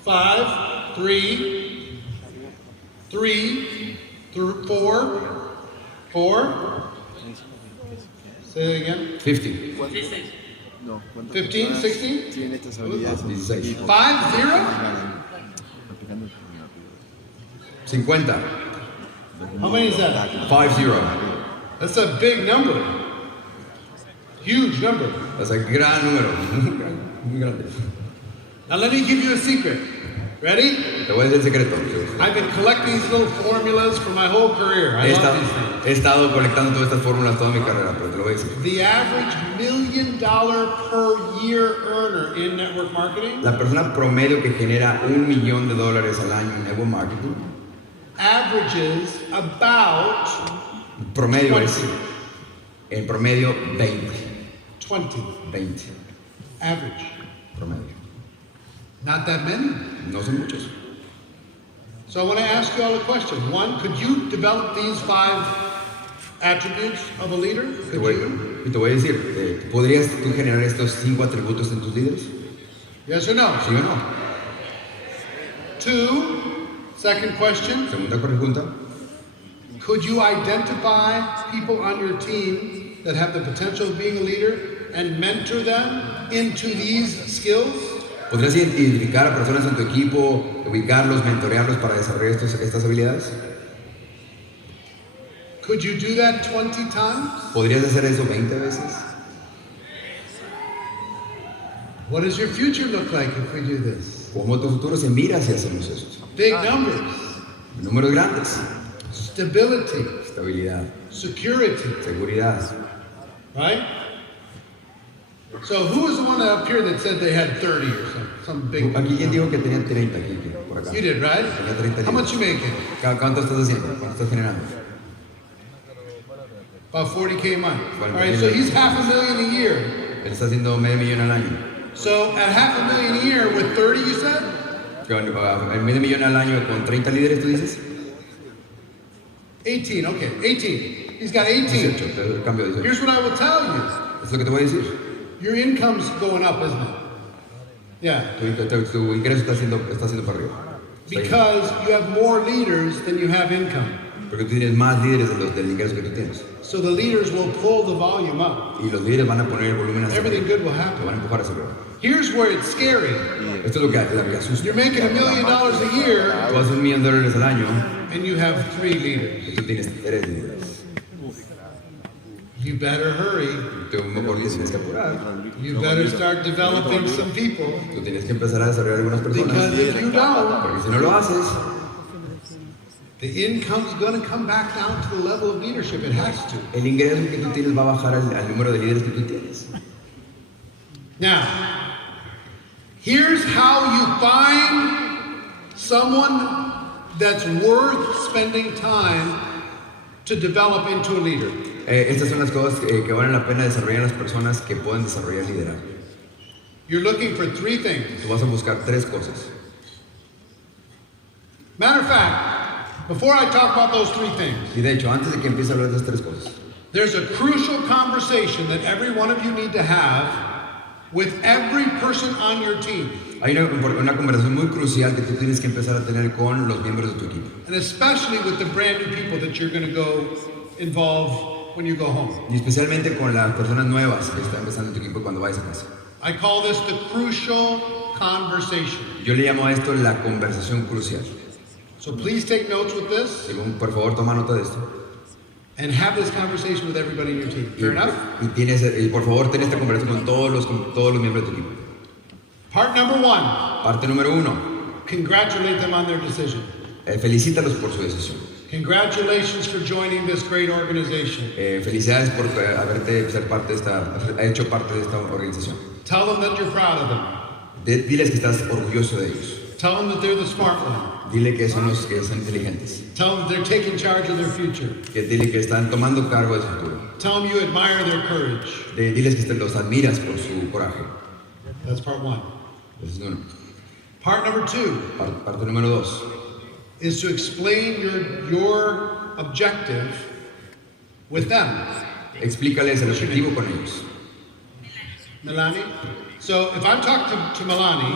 5, 3, 4, 4. Say that again. 50. No, 15, 16? tienen estas habilidades 16. 5, 0? ganan. 50. How many is that? 50. That's a big number. Huge number. Es un gran número. Muy grande. Now let me give you a secret. Ready? Te voy a decir el secreto. I've been collecting these little formulas for my whole career. I love these things. He estado colectando todas estas fórmulas toda mi carrera, pero te lo voy a decir. The average $1 million per year earner in network marketing La persona promedio que genera $1 millón al año en network marketing, averages about promedio 20. es, en promedio 20. 20. Average. Promedio. Not that many. No son muchos. So I want to ask you all a question. One, could you develop these 5 attributes of a leader? Te Could voy, you? y te voy a decir, ¿podrías tú generar estos 5 atributos en tus líderes? Yes or no? ¿Sí o no? 2, second question. Segunda pregunta. Could you identify people on your team that have the potential of being a leader and mentor them into these skills? ¿Podrías identificar a personas en tu equipo, ubicarlos, mentorearlos para desarrollar estas habilidades? Could you do that 20 times? ¿Podrías hacer eso 20 veces? What does your future look like if we do this? ¿Cómo tu futuro se mira si hacemos esto? Big numbers, Números grandes. stability, Estabilidad. security, Seguridad. right? So who was the one up here that said they had 30 or some big Aquí, ¿quién dijo que tenían 30 aquí, por acá? You did, right? Tenía 30 How much you making? ¿Cuánto estás haciendo? ¿Cuánto estás generando? About 40K a month. All 40K right, so he's $500,000 a year. Él está haciendo $500,000 al año. So at $500,000 a year with 30, you said? $500,000 al año con 30 líderes, ¿tú dices? 18, okay, 18. He's got 18. 18, pero el cambio de 18. Here's what I will tell you. Es lo que te voy a decir. Your income's going up, isn't it? Yeah. Tu ingreso está haciendo para arriba. Because you have more leaders than you have income. Porque tú tienes más líderes del ingreso que tú tienes. So the leaders will pull the volume up. Y los líderes van a poner el volumen hacia Everything arriba. good will Te happen. van a empujar hacia arriba. Here's where it's scary. Esto es lo que asusta. You're making $1 million a year Tú haces $1 millón al año and you have 3 leaders. y tú tienes 3 líderes. You better hurry. Tú mejor tienes que apurar. You better start developing some people. Tú tienes que empezar a desarrollar algunas personas. Because if you don't, Porque si no lo haces, The income's going to come back down to the level of leadership. It has to. El ingreso que tú tienes va a bajar al número de líderes que tú tienes. Now, here's how you find someone that's worth spending time to develop into a leader. Estas son las cosas que valen la pena desarrollar las personas que pueden desarrollar liderazgo. You're looking for 3 things. Tú vas a buscar 3 cosas. Matter of fact, before I talk about those 3 things, Y de hecho, antes de que empiece a hablar de estas 3 cosas, there's a crucial conversation that every one of you need to have with every person on your team. hay una conversación muy crucial que tú tienes que empezar a tener con los miembros de tu equipo. And especially with the brand new people that you're going to go involve when you go home. Y especialmente con las personas nuevas que están empezando en tu equipo cuando vayas a casa. I call this the crucial conversation. Yo le llamo a esto la conversación crucial. So please take notes with this Por favor, toma nota de esto. and have this conversation with everybody in your team. Fair enough? Y por favor, ten esta conversación con todos los miembros de tu equipo. Part number 1, Parte número 1. congratulate them on their decision. Felicítalos por su decisión. Congratulations for joining this great organization. Felicidades por haberte hecho parte de esta organización. Tell them that you're proud of them. Diles que estás orgulloso de ellos. Tell them that they're the smart one. Dile que son los que son inteligentes. Tell them that they're taking charge of their future. Dile que están tomando cargo de su futuro. Tell them you admire their courage. Diles que los admiras por su coraje. That's part 1. Ese es uno. Part number 2 Parte número 2. is to explain your objective with them. Explícales el objetivo con ellos. Melanie? So if I'm talking to Melanie,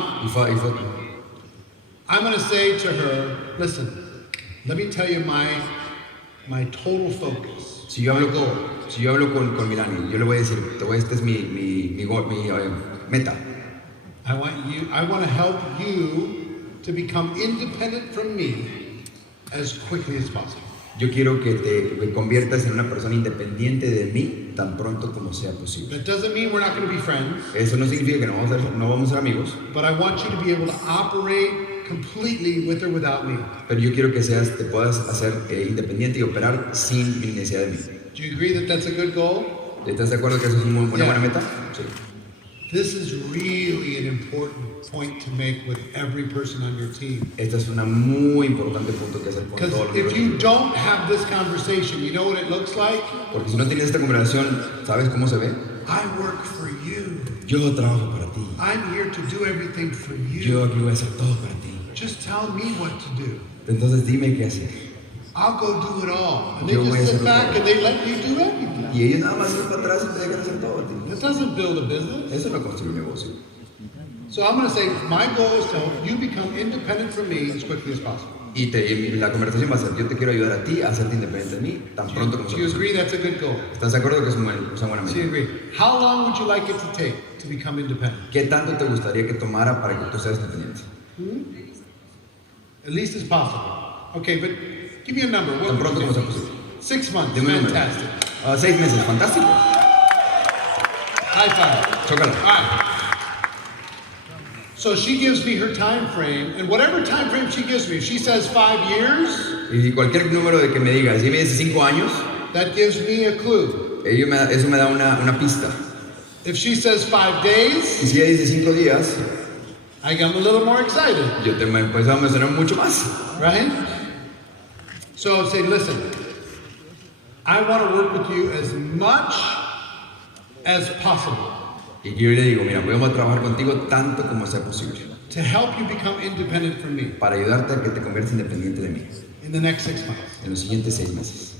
I'm going to say to her, listen, let me tell you my total focus. Si yo hablo con Milani, yo le voy a decir, este es mi meta. I want to help you to become independent from me as quickly as possible. Yo quiero que te conviertas en una persona independiente de mí tan pronto como sea posible. That doesn't mean we're not going to be friends, Eso no significa que no vamos a ser amigos, but I want you to be able to operate completely with or without me. pero yo quiero que te puedas hacer independiente y operar sin mi necesidad de mí. Do you agree that that's a good goal? ¿Estás de acuerdo que eso es una buena meta? Sí. This is really an important point to make with every person on your team. Este es un muy importante punto que hacer con Because todos los if miembros. you don't have this conversation, you know what it looks like? Porque si no tienes esta conversación, ¿sabes cómo se ve? I work for you. Yo trabajo para ti. I'm here to do everything for Yo you. aquí voy a hacer todo para ti. Just tell me what to do. Entonces dime qué hacer. I'll go do it all. And they Yo voy a just sit hacerlo back todo. and they let you do everything. Y ellos nada más van para atrás y te dejan hacer todo a ti. That doesn't build a business. Eso no construye un negocio. So I'm going to say, my goal is to help you become independent from me as quickly as possible. Y la conversación va a ser, yo te quiero ayudar a ti a hacerte independiente de mí tan pronto como Do sea you posible. agree that's a good goal? ¿Estás de acuerdo que es una buena Do you meta? agree? How long would you like it to take to become independent? ¿Qué tanto te gustaría que tomara para que tú seas independiente? At least as possible. Okay, but give me a number. What Tan would pronto you como sea say? posible. 6 months. Dime un número. Fantastic. 6 meses, fantástico. High five. Chócala. All right. So she gives me her time frame, and whatever time frame she gives me, if she says 5 years, Y cualquier número de que me digas, si me dice 5 años, that gives me a clue. eso me da una pista. If she says 5 days, Y si ella dice 5 días, I get a little more excited, yo te empiezo a mencionar mucho más. right? So say, listen, I want to work with you as much as possible Y yo le digo, mira, vamos a trabajar contigo tanto como sea posible to help you become independent from me para ayudarte a que te conviertas independiente de mí in the next 6 months. en los siguientes 6 meses.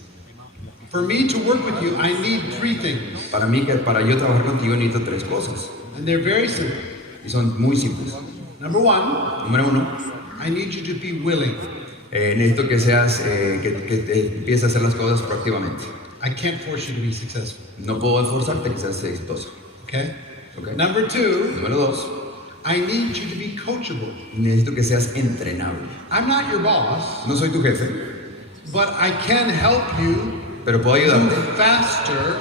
For me to work with you, I need 3 things, Para mí, para yo trabajar contigo necesito 3 cosas and they're very simple. y son muy simples. Number 1, Número 1, I need you to be willing. necesito que seas, que te empieces a hacer las cosas proactivamente. I can't force you to be successful, No puedo esforzarte que seas exitoso. okay? Okay. Number 2, Número 2, I need you to be coachable. necesito que seas entrenable. I'm not your boss, No soy tu jefe, but I can help you pero puedo ayudarte move faster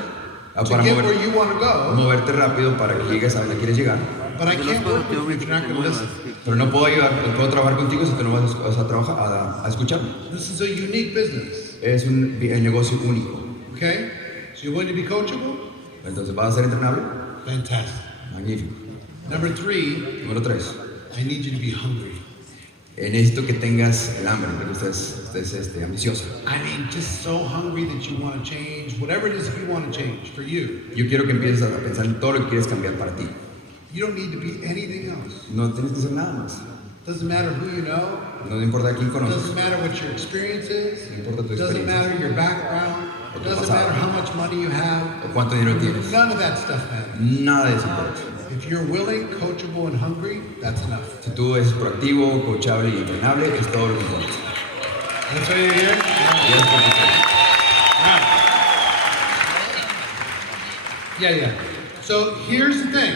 to para get where you want to go moverte rápido para que llegues a donde quieres llegar. But I can't work with you if you're not going to listen. Pero no puedo ayudar, no puedo trabajar contigo si tú no vas a trabajar, a escucharme. This is a unique business. Es un negocio único. Okay? So you're going to be coachable? Entonces, ¿vas a ser entrenable? Fantastic. Magnífico. Number 3, Número 3. I need you to be hungry. Necesito que tengas el hambre, que estés ambiciosa. I mean, just so hungry that you want to change, whatever it is that you want to change for you. Yo quiero que empieces a pensar en todo lo que quieres cambiar para ti. You don't need to be anything else. No tienes que hacer nada más. Doesn't matter who you know. No importa quién conoces. Doesn't matter what your experience is. No importa tu Doesn't experiencia. matter your background. O tu Doesn't pasado. matter how much money you have. O cuánto dinero tienes. None of that stuff matters. Nada de eso importa. If you're willing, coachable, and hungry, that's enough. Si tú eres proactivo, coachable y entrenable, es todo lo que importa. That's why you're here? Y es porque quieres. Yeah. So here's the thing.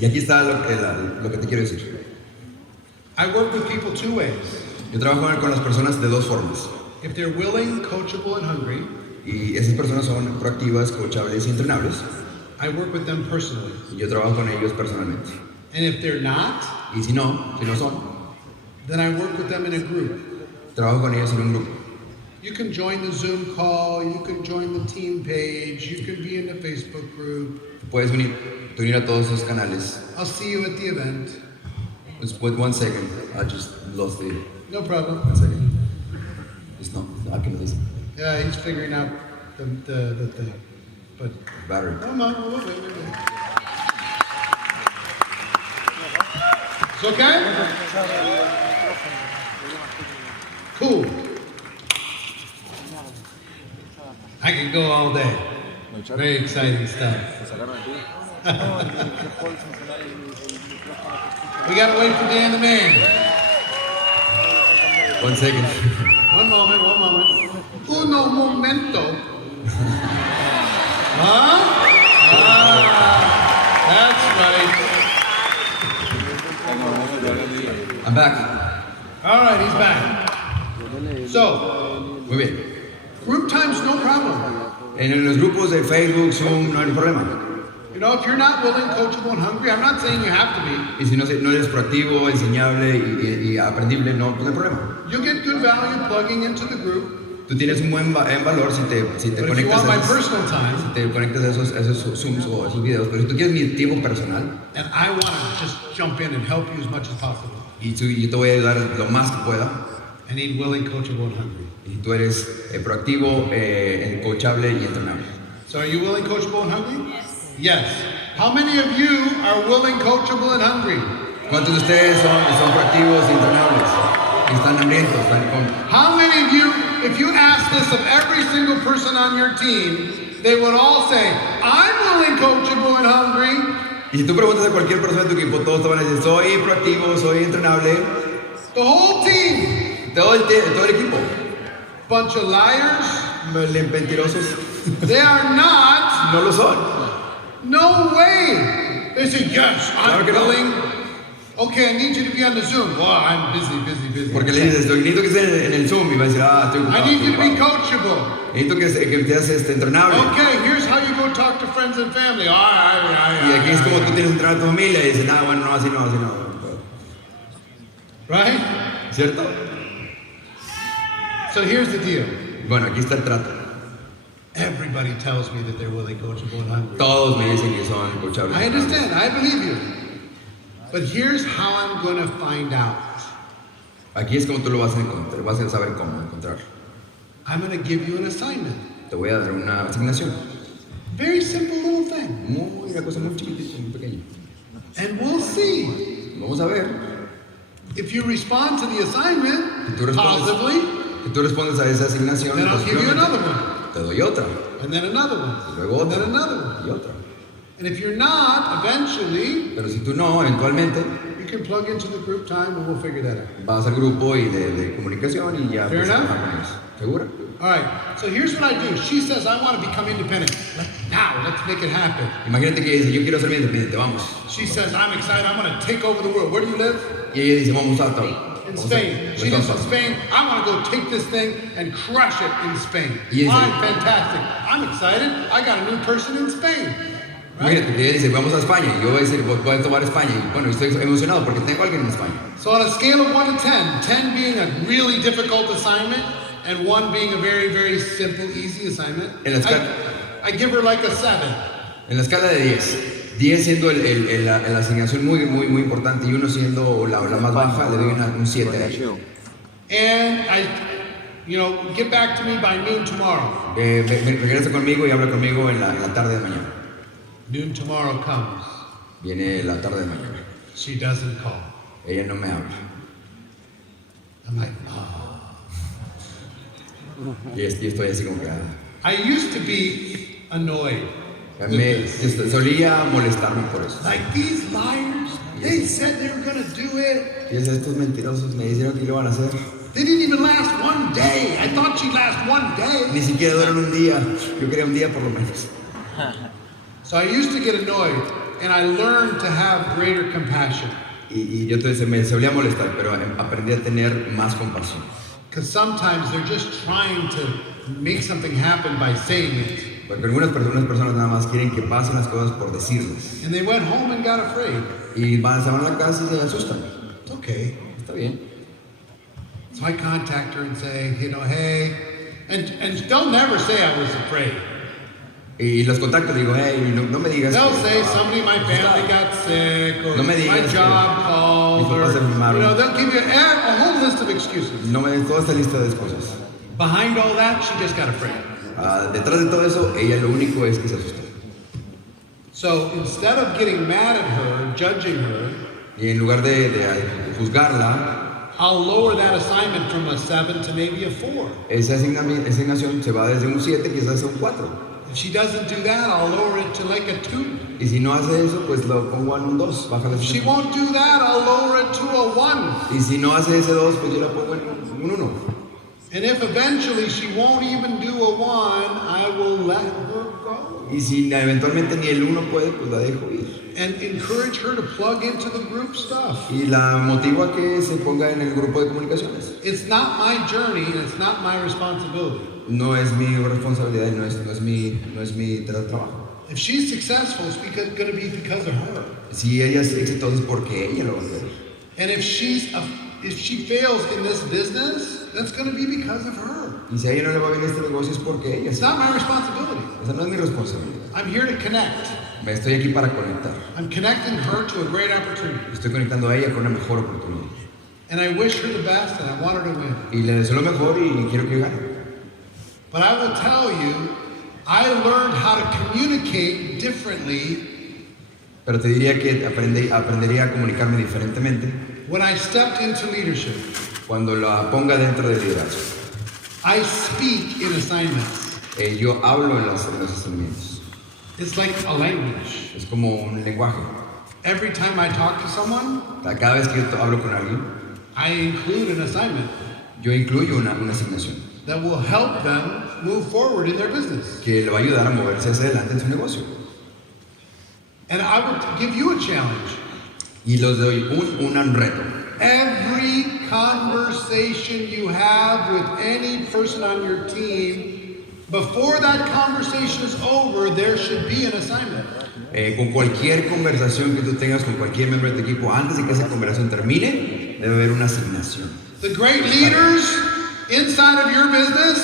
Y aquí está lo que te quiero decir. I work with people two ways. Yo trabajo con las personas de dos formas. If they're willing, coachable, and hungry, Y esas personas son proactivas, coachables y entrenables. I work with them personally. Y yo trabajo con ellos personalmente. And if they're not, Y si no son, then I work with them in a group. trabajo con ellos en un grupo. You can join the Zoom call, you can join the team page, you can be in the Facebook group. Puedes unir a todos esos canales. I'll see you at the event. Just wait 1 second. I just lost the... No problem. 1 second. It's not, aquí me dice. Yeah, he's figuring out the thing. But Battery. come on, wait. It's okay? Cool. I can go all day. Very exciting stuff. We gotta wait for Dan the man. 1 second. One moment. Uno momento. Huh? That's right. I'm back. All right, he's back. So, Muy bien. group time's no problem. En los grupos de Facebook, Zoom, no hay problema. You know, if you're not willing, coachable, and hungry, I'm not saying you have to be. Y si no eres proactivo, enseñable y aprendible, no hay problema. You get good value plugging into the group. Tú tienes un buen valor si te But if you conectas want my a esos, personal time, a esos Zooms o esos videos, pero si tú quieres mi tiempo personal and I want to just jump in and help you as much as possible, y yo te voy a ayudar lo más que pueda, I need willing, coachable, and hungry. y tú eres proactivo, coachable y entrenable. So are you willing, coachable, and hungry? Yes. How many of you are willing, coachable, and hungry? ¿Cuántos de ustedes son proactivos y entrenables? Y están hambrientos, están con... How many of you, if you ask this of every single person on your team, they would all say, I'm willing, coachable, and hungry. Y si tú preguntas a cualquier persona de tu equipo, todos te van a decir, soy proactivo, soy entrenable. The whole team. Todo el equipo. Bunch of liars. Mentirosos. They are not. No lo son. No way. They say, yes, I'm Claro que no. willing. Okay, I need you to be on the Zoom. Well, I'm busy. Porque le dices, necesito que estés en el Zoom y va a decir, estoy ocupado. I need you to be estoy ocupado. coachable. Necesito que estés entrenable. Okay, here's how you go talk to friends and family. All right. Y aquí es como tú tienes que entrenar a tu familia y dices, bueno, no, así no. Right? ¿Cierto? So here's the deal. Bueno, aquí está el trato. Everybody tells me that they're willing, coachable, and hungry. Todos me dicen que son coachables. I understand. I believe you. But here's how I'm going to find out. Aquí es como tú lo vas a encontrar, vas a saber cómo encontrar. I'm going to give you an assignment. Te voy a dar una asignación. Very simple little thing. Una cosa muy chiquitita, muy pequeña. And we'll see Vamos a ver if you respond to the assignment si tú respondes, positively, si tú respondes a esa asignación. then I'll give you positivamente, another one. Te doy otra. And then another one. Y luego And otra. then another one. Y otra. And if you're not, eventually, Pero si tú no, eventualmente you can plug into the group time and we'll figure that out. vas al grupo y de comunicación y ya Fair puedes enough? trabajar con ellos. ¿Segura? All right, so here's what I do. She says, I want to become independent. Now, let's make it happen. Imagínate que dice, yo quiero ser independiente, vamos. She says, I'm excited. I'm going to take over the world. Where do you live? Y ella dice, vamos a todo. In Spain. She lives in Spain. I want to go take this thing and crush it in Spain. Yes, Fine, sir. fantastic. I'm excited. I got a new person in Spain. Imagínate que ella dice, vamos a España, y yo voy a decir, voy a tomar España, y bueno, estoy emocionado porque tengo a alguien en España. So on a scale of 1 to 10, 10 being a really difficult assignment, and 1 being a very, very simple, easy assignment, En la escala, I give her like a 7. en la escala de 10 siendo la asignación muy importante y 1 siendo la más baja, le doy un 7 a ella. And get back to me by noon tomorrow. Regresa conmigo y habla conmigo en la tarde de mañana. Noon tomorrow comes. Viene la tarde de mañana. She doesn't call. Ella no me habla. I'm like, oh. Y estoy así como que... I used to be annoyed. Solía molestarme por eso. Like these liars, they said they were going to do it. Y estos mentirosos me dijeron que lo van a hacer. They didn't even last 1 day. I thought she'd last 1 day. Ni siquiera duran un día. Yo quería un día por lo menos. So I used to get annoyed, and I learned to have greater compassion. Y yo entonces me solía molestar, pero aprendí a tener más compasión. Because sometimes they're just trying to make something happen by saying it. Porque algunas personas nada más quieren que pasen las cosas por decirles. And they went home and got afraid. Y se van a la casa y se asustan. It's okay. Está bien. So I contact her and say, hey, and they'll never say I was afraid. Y los contacto, digo, hey, no me digas. They'll say somebody in my family got sick, or No me my digas job called, or they'll give you a whole list of excuses. No me des toda esta lista de excusas. Behind all that, she just got afraid. Detrás de todo eso, ella lo único es que se asustó. So instead of getting mad at her, judging her, Y en lugar de juzgarla, I'll lower that assignment from a 7 to maybe a 4. esa asignación se va desde un 7 quizás a un 4. If she doesn't do that, I'll lower it to like a 2. Y si no hace eso, pues lo pongo en un 2, baja la If she asignación. won't do that, I'll lower it to a 1. Y si no hace ese 2, pues yo la pongo en un 1. And if eventually she won't even do a 1, I will let her go. Y si eventualmente ni el 1 puede, pues la dejo ir. And encourage her to plug into the group stuff. Y la motivo a que se ponga en el grupo de comunicaciones. It's not my journey and it's not my responsibility. No es mi responsabilidad, no es mi trabajo. If she's successful, it's going to be because of her. Si ella es exitosa es porque ella lo va a hacer. And if she fails in this business, that's going to be because of her. Y si a ella no le va bien este negocio es porque ella. It's not my responsibility. Esa no es mi responsabilidad. I'm here to connect. Me estoy aquí para conectar. I'm connecting her to a great opportunity. Estoy conectando a ella con una mejor oportunidad. And I wish her the best and I want her to win. Y le deseo lo mejor y quiero que gane. But I will tell you, I learned how to communicate differently. Pero te diría que aprendería a comunicarme diferentemente when I stepped into leadership. Cuando la ponga dentro del liderazgo. I speak in assignments. Yo hablo en los asignados. It's like a language. Es como un lenguaje. Every time I talk to someone, cada vez que yo hablo con alguien, I include an assignment. Yo incluyo una asignación. That will help them move forward in their business. Que le va a ayudar a moverse hacia adelante en su negocio. And I will give you a challenge. Y los doy un reto. Every conversation you have with any person on your team, before that conversation is over, there should be an assignment. Con cualquier conversación que tú tengas con cualquier miembro de tu equipo, antes de que esa conversación termine, debe haber una asignación. The great leaders inside of your business,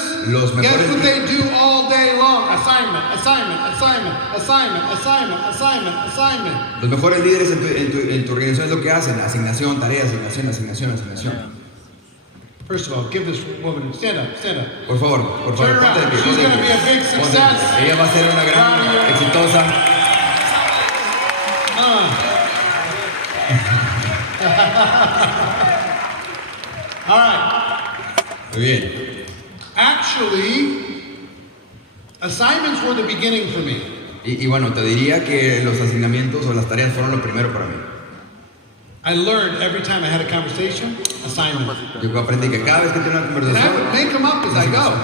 guess what they do all day long? Assignment, assignment, assignment, assignment, assignment, assignment, assignment. Los mejores líderes en tu organización es lo que hacen: asignación, tarea, asignación, asignación, asignación. First of all, give this woman, stand up, stand up. Por favor, Turn around. She's going to be a big success. Ella va a ser una gran exitosa. All right. Muy bien. Actually, assignments were the beginning for me. Y bueno, te diría que los asignamientos o las tareas fueron lo primero para mí. I learned every time I had a conversation, assignment. Yo aprendí que cada vez que tenía una conversación, and I would make them up as I go.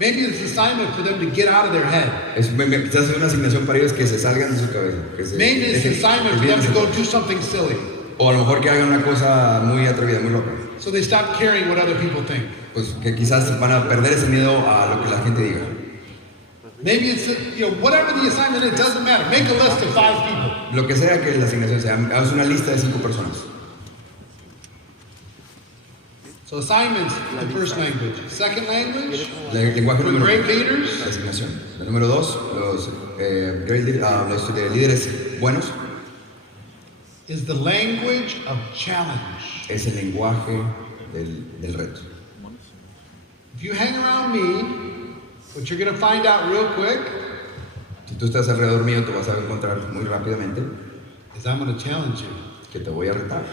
Maybe it's an assignment for them to get out of their head. Se hace una asignación para ellos que se salgan de su cabeza. Maybe it's an assignment for them to go do something silly. O a lo mejor que hagan una cosa muy atrevida, muy loca. So they stop caring what other people think. Pues que quizás van a perder ese miedo a lo que la gente diga. Maybe it's, whatever the assignment is, doesn't matter. Make a list of 5 people. Lo que sea que la asignación sea, haz una lista de 5 personas. So assignments, the first language. Second language, Lenguaje for número great 1, leaders, la asignación. La número 2, los líderes buenos, is the language of challenge. es el lenguaje del reto. If you hang around me, what you're going to find out real quick Si tú estás alrededor mío, te vas a encontrar muy rápidamente is I'm going to challenge you. que te voy a retar.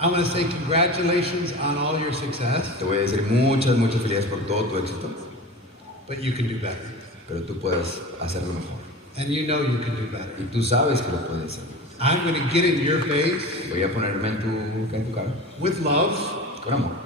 I'm going to say congratulations on all your success, Te voy a decir muchas felicidades por todo tu éxito, but you can do better. pero tú puedes hacerlo mejor. And you know you can do better. Y tú sabes que lo puedes hacer. I'm going to get in your face Voy a ponerme en tu cara with love con amor.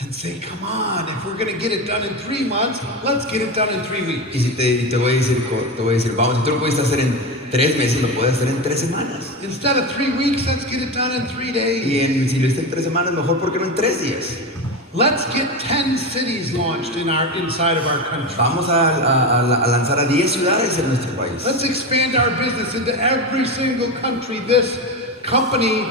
and say, come on, if we're going to get it done in 3 months, let's get it done in 3 weeks. Y si te voy a decir, vamos, si tú lo puedes hacer en 3 meses, lo puedes hacer en 3 semanas. Instead of 3 weeks, let's get it done in 3 days. Y si lo hiciste en 3 semanas, mejor, ¿por qué no en 3 días? Let's get 10 cities launched inside of our country. Vamos a lanzar a 10 ciudades en nuestro país. Let's expand our business into every single country this company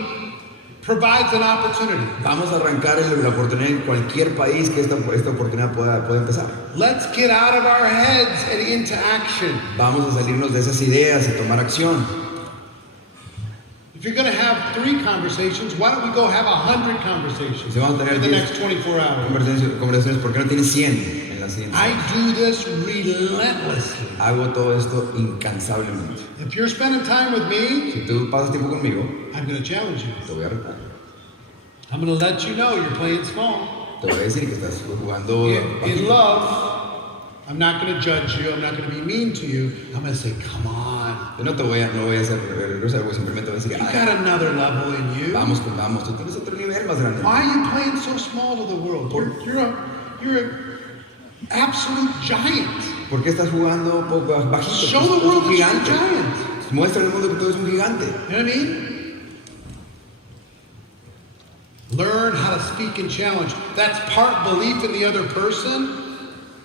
provides an opportunity. Vamos a arrancar la oportunidad en cualquier país que esta oportunidad pueda empezar. Let's get out of our heads and into action. Vamos a salirnos de esas ideas y tomar acción. If you're going to have 3 conversations, why don't we go have 100 conversations Si vamos a tener in the 10 next 24 hours? conversaciones, ¿por qué no tienes 100 en la siguiente? I do this relentlessly. Hago todo esto incansablemente. If you're spending time with me, Si tú pasas tiempo conmigo, I'm going to challenge you. te voy a retar. I'm going to let you know you're playing small. Te voy a decir que estás jugando In bajito. love, I'm not going to judge you. I'm not going to be mean to you. I'm going to say, come on. Yo no voy a hacer grosero, simplemente voy a decir, You got another level in you. vamos, tú tienes otro nivel más grande. Why are you playing so small to the world? You're an absolute giant. ¿Por qué estás jugando bajito? Show Tú the eres world un that you're a gigante. giant. Muestra al mundo que tú eres un gigante. You know what I mean? Learn how to speak and challenge. That's part belief in the other person,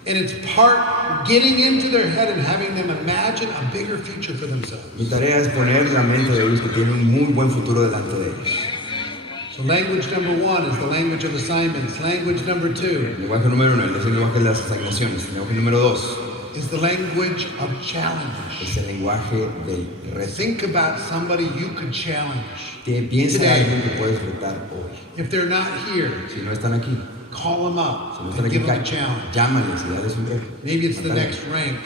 and it's part getting into their head and having them imagine a bigger future for themselves. Mi tarea es poner en la mente de ellos que tienen un muy buen futuro delante de ellos. So language number 1 is the language of assignments. Language number 2 El lenguaje número 1 es el lenguaje de las asignaciones. El lenguaje número 2 is the language of challenge. es el lenguaje del reto. Think about somebody you could challenge. Piensa en Today. alguien que puedes retar hoy. If they're not here, Si no están aquí, call them up si no están and aquí, give them a challenge. llámales y dales un reto. Maybe it's the Mátale. next rank.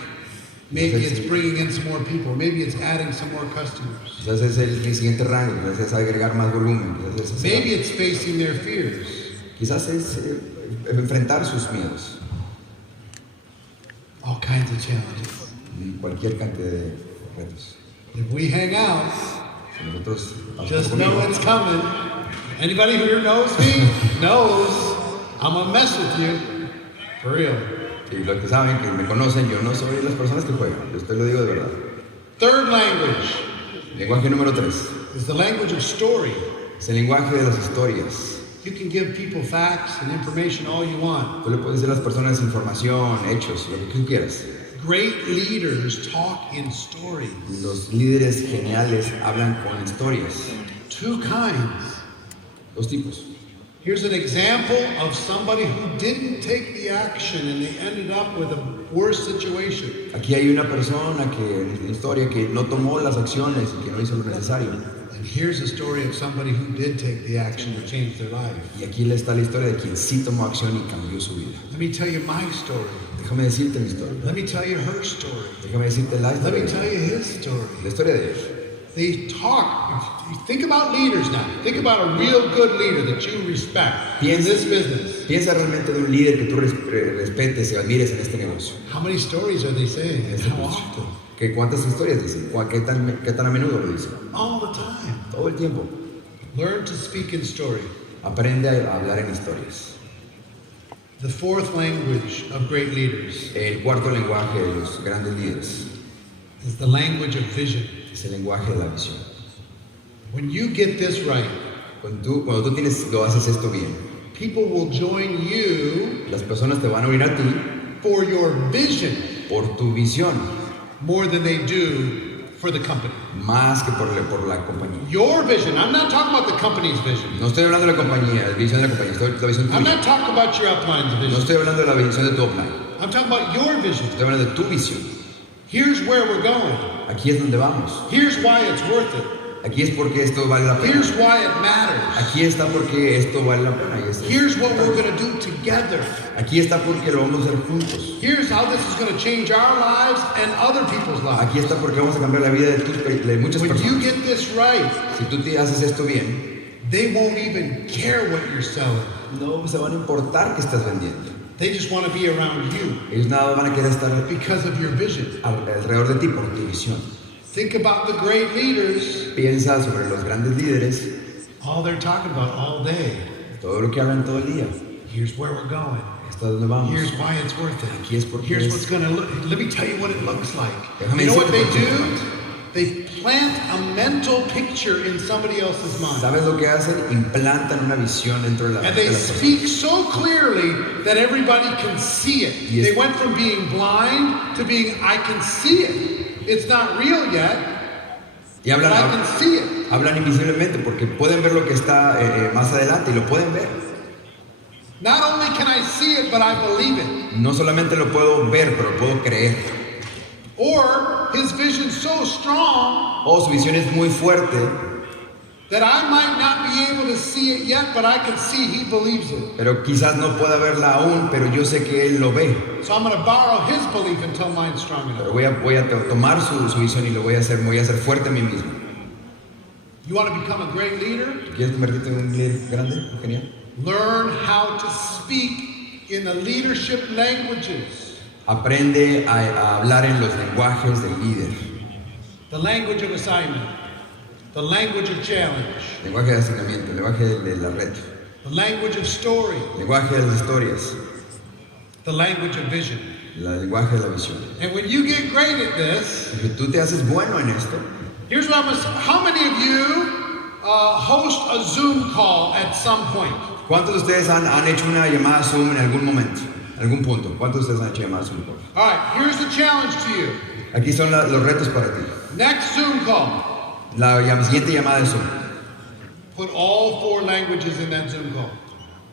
Maybe it's bringing in some more people. Maybe it's adding some more customers. Quizás es el siguiente rango, quizás es agregar más volumen, Maybe it's facing their fears. quizás es enfrentar sus miedos. All kinds of challenges. Cualquier cantidad de retos. If we hang out, Si nosotros just know it's coming. Anybody here knows me knows I'm gonna mess with you. For real. y los que saben, que me conocen, yo no soy de las personas que juegan, yo te lo digo de verdad. Third language Lenguaje número 3 is the language of story. es el lenguaje de las historias. You can give people facts and information all you want. Tú le puedes decir a las personas información, hechos, lo que tú quieras. Great leaders talk in stories. Los líderes geniales hablan con historias. 2 kinds. 2 tipos. Here's an example of somebody who didn't take the action and they ended up with a worse situation. Aquí hay una persona en la historia que no tomó las acciones y que no hizo lo necesario. And here's a story of somebody who did take the action to change their life. Y aquí está la historia de quien sí tomó acción y cambió su vida. Let me tell you my story. Déjame decirte mi historia. Let me tell you her story. Déjame decirte la Let historia. me tell you his story. La historia de ellos. They talk. Think about leaders now. Think about a real good leader that you respect in this business. Piensa realmente de un líder que tú respetes y admires en este negocio. How many stories are they saying? And Este how negocio. often? ¿Cuántas historias dicen? ¿Qué tan a menudo lo dicen? All the time. Todo el tiempo. Learn to speak in story. Aprende a hablar en historias. The 4th language of great leaders El cuarto lenguaje de los grandes líderes is the language of vision. es el lenguaje de la visión. When you get this right, Cuando tú lo haces esto bien, people will join you las personas te van a unir a ti for your vision. por tu visión, more than they do for the company. más que por la compañía. Your vision, I'm not talking about the company's vision. No estoy hablando de la compañía, la visión de la compañía, estoy hablando de la visión I'm tuya. not talking about your upline's No vision. estoy hablando de la visión de tu upline, I'm talking about your vision. estoy hablando de tu visión. Here's where we're going. Aquí es donde vamos. Here's why it's worth it. Aquí es porque esto vale la pena. Here's why it matters. Aquí está porque esto vale la pena. Y esto es Here's what we're importante. going to do together. Aquí está porque lo vamos a hacer juntos. Here's how this is going to change our lives and other people's lives. Aquí está porque vamos a cambiar la vida de muchas When you personas. get this right, Si tú te haces esto bien, they won't even care what you're selling. no se van a importar que estás vendiendo. They just want to be around you Ellos nada van a querer estar because of your vision. alrededor de ti por tu visión. Think about the great leaders. Piensa sobre los grandes líderes, All they're talking about all day. todo lo que hablan todo el día. Here's where we're going. Esto es donde vamos. Here's why it's worth it. Aquí es porque Here's es- what's going to look. Let me tell you what it looks like. Déjame You know what decirte they por qué. do? They plant a mental picture in somebody else's mind. ¿Sabes lo que hacen? Implantan una visión dentro de la And mente they de las personas. speak so clearly that everybody can see it. Yes. They went from being blind to being, I can see it. It's not real yet, Y but hablan, I can see it. hablan invisiblemente porque pueden ver lo que está más adelante y lo pueden ver. Not only can I see it, but I believe it. No solamente lo puedo ver, pero lo puedo creer. Or his vision's so strong O su visión es muy fuerte, that I might not be able to see it yet, but I can see he believes it. pero quizás no pueda verla aún, pero yo sé que él lo ve. So I'm going to borrow his belief until mine's strong Pero enough. voy a tomar su visión y lo voy a hacer fuerte a mí mismo. You want to become a great leader? ¿Quieres convertirte en un líder grande? Genial. Learn how to speak in the leadership languages. Aprende a hablar en los lenguajes del líder. The language of assignment, the language of challenge, Lenguaje de asignamiento, lenguaje de la red, the language of story, lenguaje de las historias, the language of vision. el lenguaje de la visión. And when you get great at this, Y que tú te haces bueno en esto. here's what I'm going to say. How many of you host a Zoom call at some point? ¿Cuántos de ustedes han hecho una llamada Zoom en algún momento? En algún punto. ¿Cuántos de ustedes han hecho llamadas Zoom? All right, here's the challenge to you. Aquí son los retos para ti. Next Zoom call, Siguiente llamada de Zoom. put all 4 languages in that Zoom call.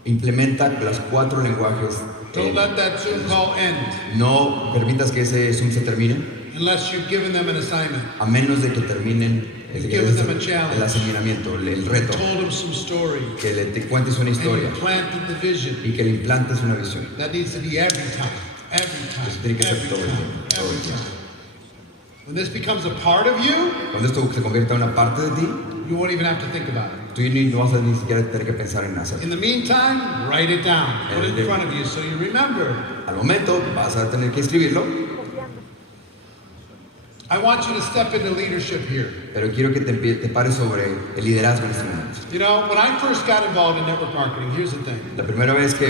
Implementa los 4 lenguajes. Don't let that Zoom call end No permitas que ese Zoom se termine unless you've given them an assignment, a menos de que terminen Give them a challenge. el asignamiento, el reto. told them some story, Que te cuentes una and historia you planted the vision. y que le implantes una visión. That needs to be every time, every time, Eso tiene que ser every todo el time, tiempo, todo el every tiempo. time. When this becomes a part of you, Cuando esto se convierta en una parte de ti, you won't even have to think about it. tú no vas a ni siquiera tener que pensar en hacerlo. In the meantime, write it down, put it in front of you so you remember. Al momento vas a tener que escribirlo, I want you to step into leadership here. pero quiero que te pares sobre el liderazgo en este momento. You know, when I first got involved in network marketing, here's the thing. La primera vez que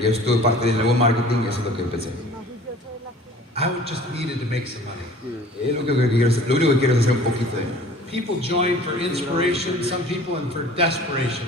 yo estuve parte del nuevo marketing, eso es lo que pensé. I just needed to make some money. Lo único que quiero es hacer un poquito de dinero. People join for inspiration, some people and for desperation.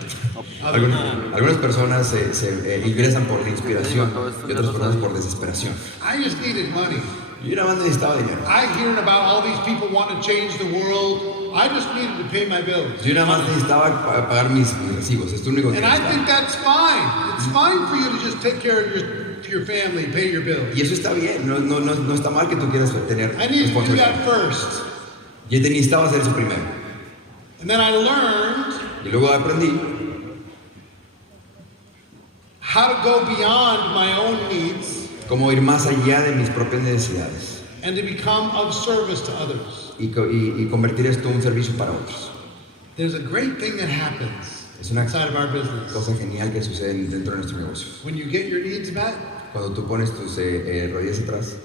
Algunas personas se ingresan por la inspiración y otras personas por desesperación. I just needed money. Yo nada más necesitaba dinero. I hearing about all these people wanting to change the world. I just needed to pay my bills. Yo nada más necesitaba pagar mis recibos. Es lo único que And I think necesitaba. that's fine. It's fine for you to just take care of your family, pay your bills. Y eso está bien. No está mal que tú quieras tener I needed to do responsabilidad. that first. Yo necesitaba hacer eso primero. And then I learned Y luego aprendí how to go beyond my own needs cómo ir más allá de mis propias necesidades and to become of service to others. y convertir esto en un servicio para otros. There's a great thing that happens Es una inside of our business. cosa genial que sucede dentro de nuestro negocio. When you get your needs met Cuando tú pones tus rodillas atrás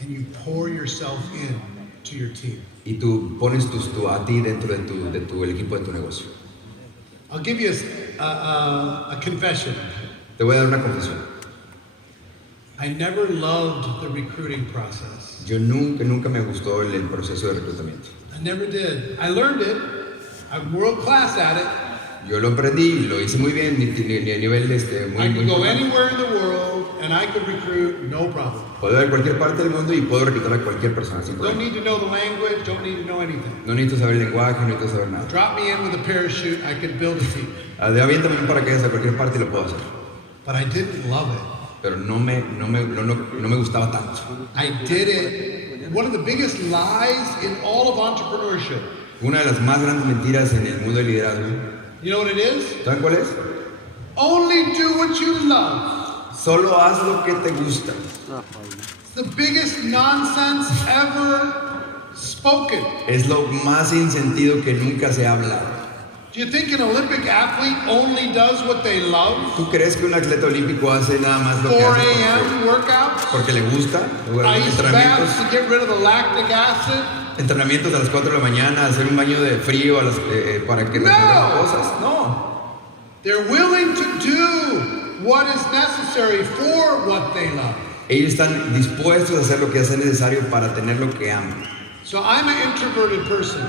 and you pour yourself in to your team. y tú pones a ti dentro de tu el equipo de tu negocio. I'll give you a confession. Te voy a dar una confesión. I never loved the recruiting process. Yo nunca me gustó el proceso de reclutamiento. I never did. I learned it. I'm world class at it. Yo lo aprendí y lo hice muy bien, a nivel muy I could go importante. anywhere in the world and I could recruit, no problem. Puedo ir a cualquier parte del mundo y puedo reclutar a cualquier persona sin Don't problema. need to know the language, don't need to know anything. No necesito saber el lenguaje, no necesito saber nada. Drop me in with a parachute, I could build a team. Aviéntame un paracaídas a cualquier parte y lo puedo hacer. But I didn't love it. Pero no me gustaba tanto. I did it. One of the biggest lies in all of entrepreneurship. Una de las más grandes mentiras en el mundo del liderazgo, You know what it is? ¿saben cuál es? Only do what you love. Solo haz lo que te gusta. It's the biggest nonsense ever spoken. Es lo más sin sentido que nunca se ha hablado. Do you think an Olympic athlete only does what they love? ¿Tú crees que un atleta olímpico hace nada más lo que 4 hace a.m. workouts? porque le gusta? Ice baths to get rid of the lactic acid? Entrenamientos a las 4 de la mañana, hacer un baño de frío para que No. recuerden cosas. No. They're willing to do what is necessary for what they love. Ellos están dispuestos a hacer lo que es necesario para tener lo que aman. So I'm an introverted person.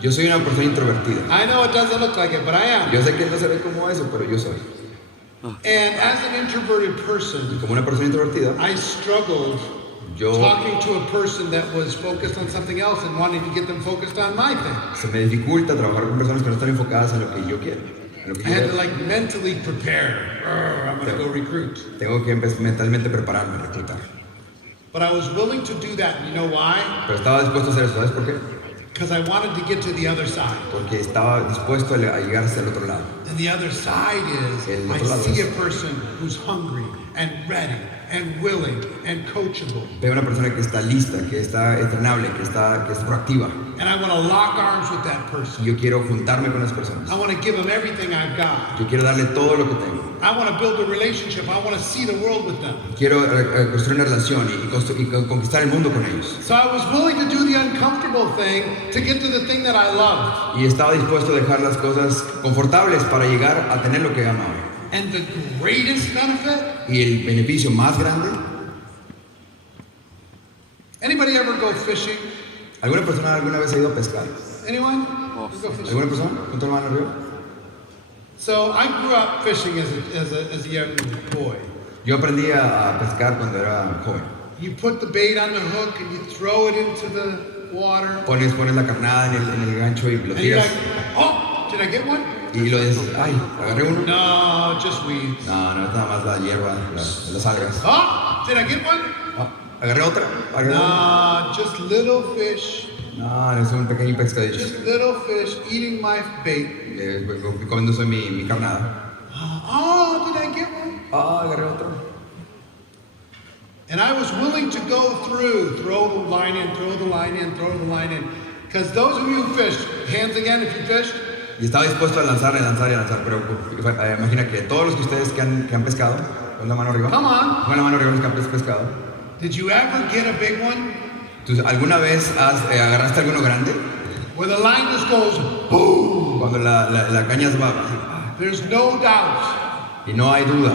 Yo soy una persona introvertida. I know it doesn't look like it, but I am. Yo sé que no se ve como eso, pero yo soy. And as an introverted person, Como una persona introvertida, I struggled yo talking to a person that was focused on something else and wanting to get them focused on my thing. se me dificulta trabajar con personas que no están enfocadas en lo que yo quiero. En lo que I yo had to quiero. like mentally prepare. I'm going to go recruit. Tengo que mentalmente prepararme, reclutar. But I was willing to do that. And you know why? Pero estaba dispuesto a hacer eso, ¿sabes por qué? Because I wanted to get to the other side. Porque estaba dispuesto a llegar hasta el otro lado. And the other side is El I otro lado see es- a person who's hungry and ready and willing and coachable. Veo una persona que está lista, que está entrenable, que es proactiva. And I want to lock arms with that Y person. yo quiero juntarme con las personas. I want to give them everything I've got. Yo quiero darle todo lo que tengo. I want to build a relationship. I want to see the world with them. Quiero construir una relación y conquistar el mundo con ellos. So I was willing to do the uncomfortable thing to get to the thing that I loved. Y estaba dispuesto a dejar las cosas confortables para llegar a tener lo que amaba. And the greatest benefit? Y el beneficio más grande, Anybody ever go fishing? ¿alguna persona alguna vez ha ido a pescar? Anyone? Go fishing. ¿Alguna persona? ¿Con la mano arriba? So I grew up fishing as a young boy. Yo aprendí a pescar cuando era joven. You put the bait on the hook and you throw it into the water. Pones la carnada en el gancho y lo And you're tiras. like, oh, did I get one? Y lo dices, ay, agarré uno. No, just weeds. No, no es nada más la hierba, las algas. Oh, did I get one? Ah, agarré otra. Agarré otra. No, just little fish. No, es un pequeño pescadillo. Just little fish eating my bait. Comiéndose mi carnada. Oh, did I get one? Ah, agarré otro. And I was willing to go through, throw the line in, throw the line in, throw the line in. Because those of you who fish, hands again if you fished. Y estaba dispuesto a lanzar, pero imagina que todos los que ustedes que han pescado, con la mano arriba, Come on. con la mano arriba los que han pescado. Did you ever get a big one? ¿Tú alguna vez agarraste alguno grande? Where the line just goes boom. Cuando la caña se va There's no doubt. y no hay duda.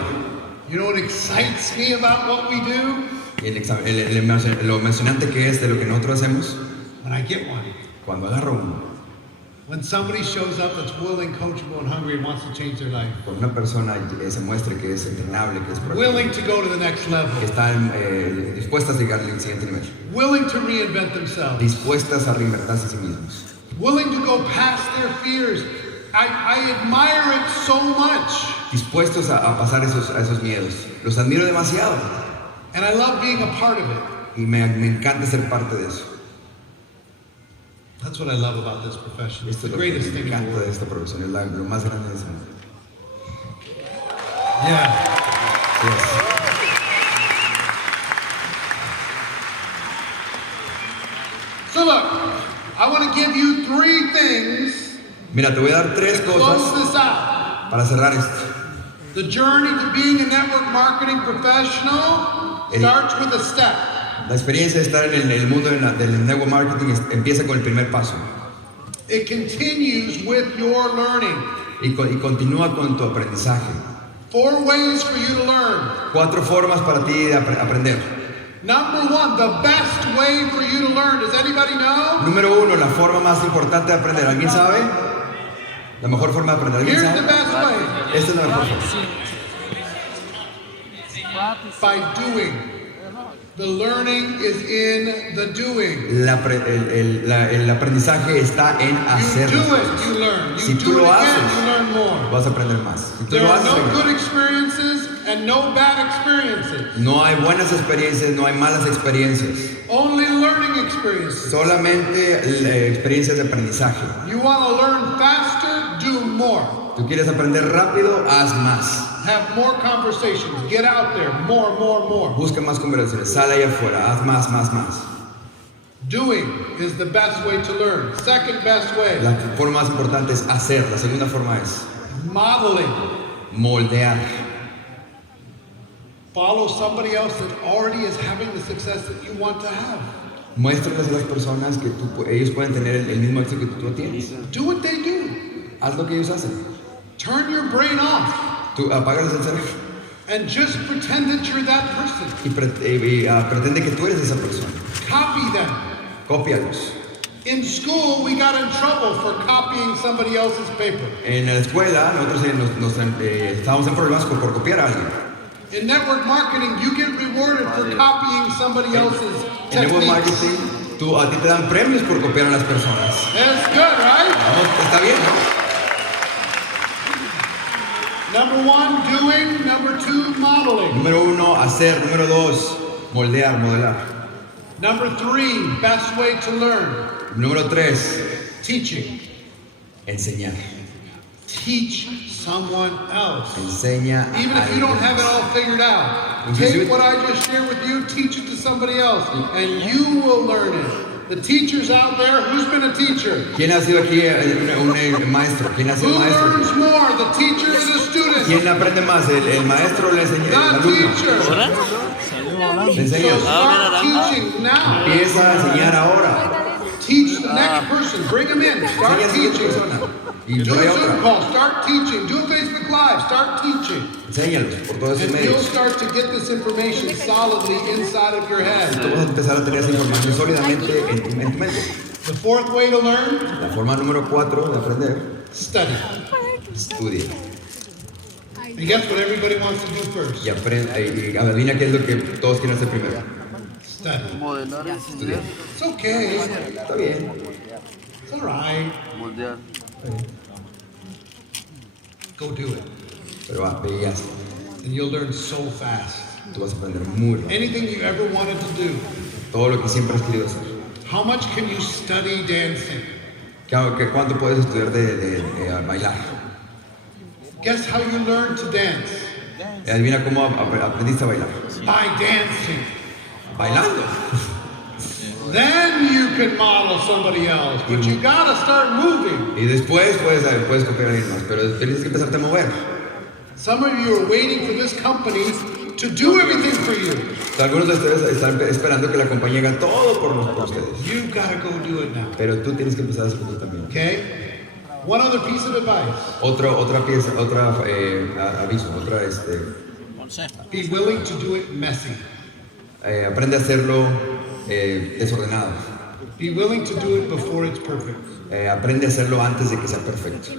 You know what excites me about what we do? Y lo emocionante que es de lo que nosotros hacemos, When I get one. cuando agarro uno, When somebody shows up that's willing, coachable, and hungry and wants to change their life. cuando una persona se muestre que es entrenable, que es proactiva, Willing to go to the next level. que están dispuestas a llegar al siguiente nivel, Willing to reinvent themselves. dispuestas a reinventarse a sí mismos, Willing to go past their fears. I admire it so much. dispuestos a pasar esos miedos. Los admiro demasiado And I love being a part of it. y me encanta ser parte de eso. That's what I love about this profession. It's Esto the es lo que greatest me thing in the encanta de world. esta profesión, es lo más grande de ese mundo. Yeah. Yes. So look, I want to give you 3 things. Mira, te voy a dar 3 Close cosas this out. para cerrar esto. The journey to being a network marketing professional starts with a step. La experiencia de estar en el mundo del network marketing empieza con el primer paso It continues with your learning. y continúa con tu aprendizaje. 4 ways for you to learn. 4 formas para ti de aprender. Number 1, the best way for you to learn. Does anybody know? Número 1, la forma más importante de aprender. ¿Alguien sabe? La mejor forma de aprender. ¿Alguien Here's the sabe? best way. Esta es la mejor forma. By doing. The learning is in the doing. El aprendizaje está en You hacer do las it, cosas. you learn. Si You tú do it lo again, haces, you learn more. vas a aprender más. Si tú There lo are haces, no aprender. good experiences and no bad experiences. No hay buenas experiencias, no hay malas experiencias. Only learning experiences. Solamente experiencias de aprendizaje. You want to learn faster, do more. Tú quieres aprender rápido, haz más. Have more conversations. Get out there. More. Busca más conversaciones, sale allá afuera, haz más. Doing is the best way to learn. Second best way. La forma más importante es hacer, la segunda forma es Modeling. moldear. Follow somebody else that already is having the success that you want to have. Muéstrales a las personas que ellos pueden tener el mismo éxito que tú tienes. Do what they do. Haz lo que ellos hacen. Turn your brain off Tú apágales el cerebro and just pretend that you're that person. y pretende que tú eres esa persona. Copy them. Cópialos. In school, we got in trouble for copying somebody else's paper. En la escuela nosotros estábamos en problemas por copiar a alguien. In network marketing, you get rewarded for copying somebody else's En network techniques. marketing, a ti te dan premios por copiar a las personas. That's good, right? Vamos, está bien, ¿no? Number one, doing. Number two, modeling. Número 1, hacer. Número 2, moldear, modelar. Number three, best way to learn. Número 3, Teaching. enseñar. Teach someone else. Enseña a Even if you don't alguien have it más. all figured out, Inclusive- take what I just shared with you, teach it to somebody else, and you will learn it. The teachers out there, who's been a teacher? ¿Quién ha sido aquí un maestro? ¿Quién ha sido Who maestro? learns more, the teacher or the student? ¿Quién aprende más? ¿El maestro o el The alumno? teacher. Le So enseñas. start teaching now. Empieza a enseñar ahora. Teach the next person. Bring them in. Start Enseña a esa teaching. persona. Y Do trae a Zoom otra. call. Start teaching. Do a Facebook Live. Start teaching. Enséñalos por todos esos And you'll medios. start to get this information solidly inside of your Tú head. vas a empezar a tener esa información sólidamente en tu mente. The fourth way to learn, La forma número 4 de aprender, study. estudia. And guess what everybody wants to do first? Y aprende, y adivina qué es lo que todos quieren hacer primero. Study. Modelar es Estudiar. It's okay. Está bien. It's all right. moldear. Go do it. Pero ve y haz. And you'll learn so fast. Tú vas a aprender muy rápido. Anything you ever wanted to do. Todo lo que siempre has querido hacer. How much can you study dancing? ¿Cuánto puedes estudiar de bailar? Guess how you learn to dance? Adivina cómo aprendiste a bailar. By dancing. Bailando. Then you can model somebody else. But you gotta start moving. Y después puedes copiar a alguien más, pero tienes que empezarte a mover. Some of you are waiting for this company to do everything for you. Algunos de ustedes están esperando que la compañía haga todo por ustedes. You gotta go do it now. Pero tú tienes que empezar a hacerlo también. Okay? One other piece of advice. Otra pieza, aviso, Be willing to do it messy. aprende a hacerlo desordenado. Be willing to do it before it's perfect. Aprende a hacerlo antes de que sea perfecto.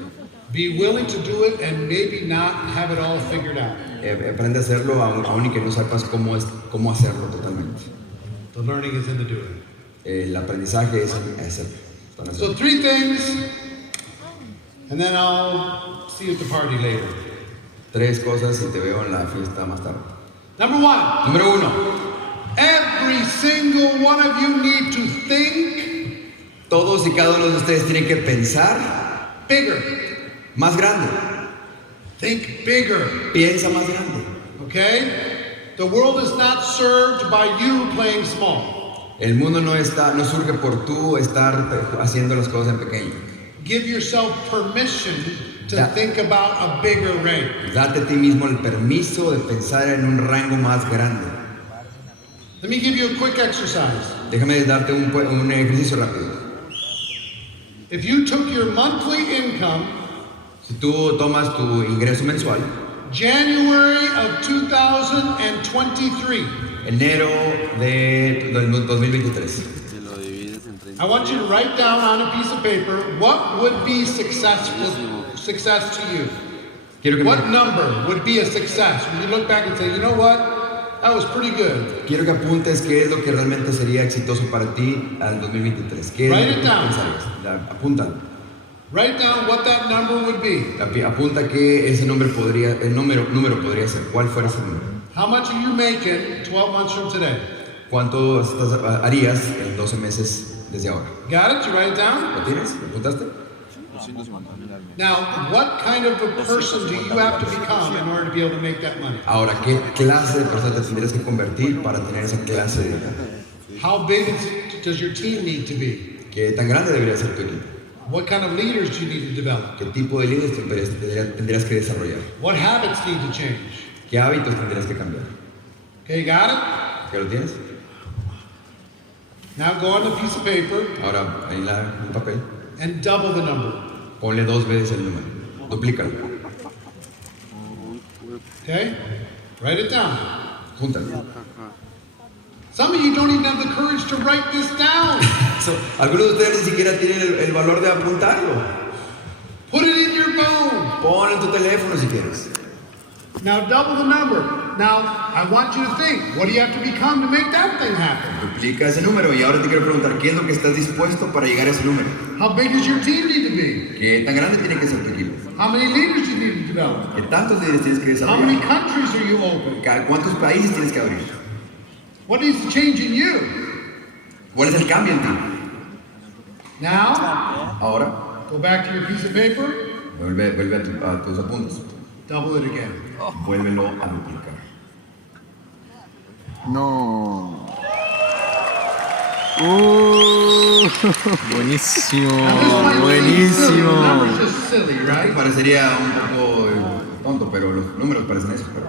Be willing to do it and maybe not have it all figured out. Aprende a hacerlo aún y que no sepas cómo hacerlo totalmente. The learning is in the doing. El aprendizaje es hacerlo. So 3 things, and then I'll see you at the party later. 3 cosas y te veo en la fiesta más tarde. Number 1, Número 1. every single one of you need to think Todos y cada uno de ustedes tienen que pensar bigger. más grande. Think bigger, Piensa más grande. okay? The world is not served by you playing small. El mundo no surge por tú estar haciendo las cosas en pequeño. Give yourself permission to think about a bigger range. Date a ti mismo el permiso de pensar en un rango más grande. Let me give you a quick exercise. Déjame darte un ejercicio rápido. If you took your monthly income, Si tú tomas tu ingreso mensual, January of 2023, enero del 2023, Si lo divides en 30. I want you to write down on a piece of paper what would be success to you. quiero que What number would be a success? When you look back and say, you know what? That was pretty good. Quiero que apuntes qué es lo que realmente sería exitoso para ti al 2023. ¿Qué es Write lo que it tú down. pensarías? Apunta. Write down what that number would be. Apunta qué ese número podría ser. ¿Cuál fuera ese número? How much are you making 12 months from today? ¿Cuánto harías en 12 meses desde ahora? Got it? You write it down? ¿Lo tienes? ¿Lo apuntaste? 250 mil al mes. Now, what kind of a person do you have to become in order to be able to make that money? Ahora, ¿qué clase de persona te tendrías que convertir para tener esa clase de vida? How big does your team need to be? ¿Qué tan grande debería ser tu equipo? What kind of leaders do you need to develop? ¿Qué tipo de líderes tendrías que desarrollar? What habits need to change? ¿Qué hábitos tendrías que cambiar? Okay, got it? ¿Ya lo tienes? Now go on a piece of paper Ahora, ahí el papel. and double the number. Ponle 2 veces el número. Duplícalo. Okay? Write it down. Júntalo. Some of you don't even have the courage to write this down. Algunos de ustedes ni siquiera tienen el valor de apuntarlo. Put it in your phone. Ponlo en tu teléfono si quieres. Now double the number. Now, I want you to think, what do you have to become to make that thing happen? Duplica ese número y ahora te quiero preguntar, ¿qué es lo que estás dispuesto para llegar a ese número? How big does your team need to be? ¿Qué tan grande tiene que ser tu equipo? How many leaders do you need to develop? ¿Qué tantos líderes tienes que How many desarrollar? countries are you open? ¿Cuántos países tienes que abrir? What needs to change in you? ¿Cuál es el cambio en ti? Now, Ahora, go back to your piece of paper, vuelve a tus apuntes. double it again. Vuélvelo a duplicar. No. Buenísimo, Now, this might seem silly. The number's buenísimo. just silly, right? Parecería un poco tonto, pero los números parecen eso. Pero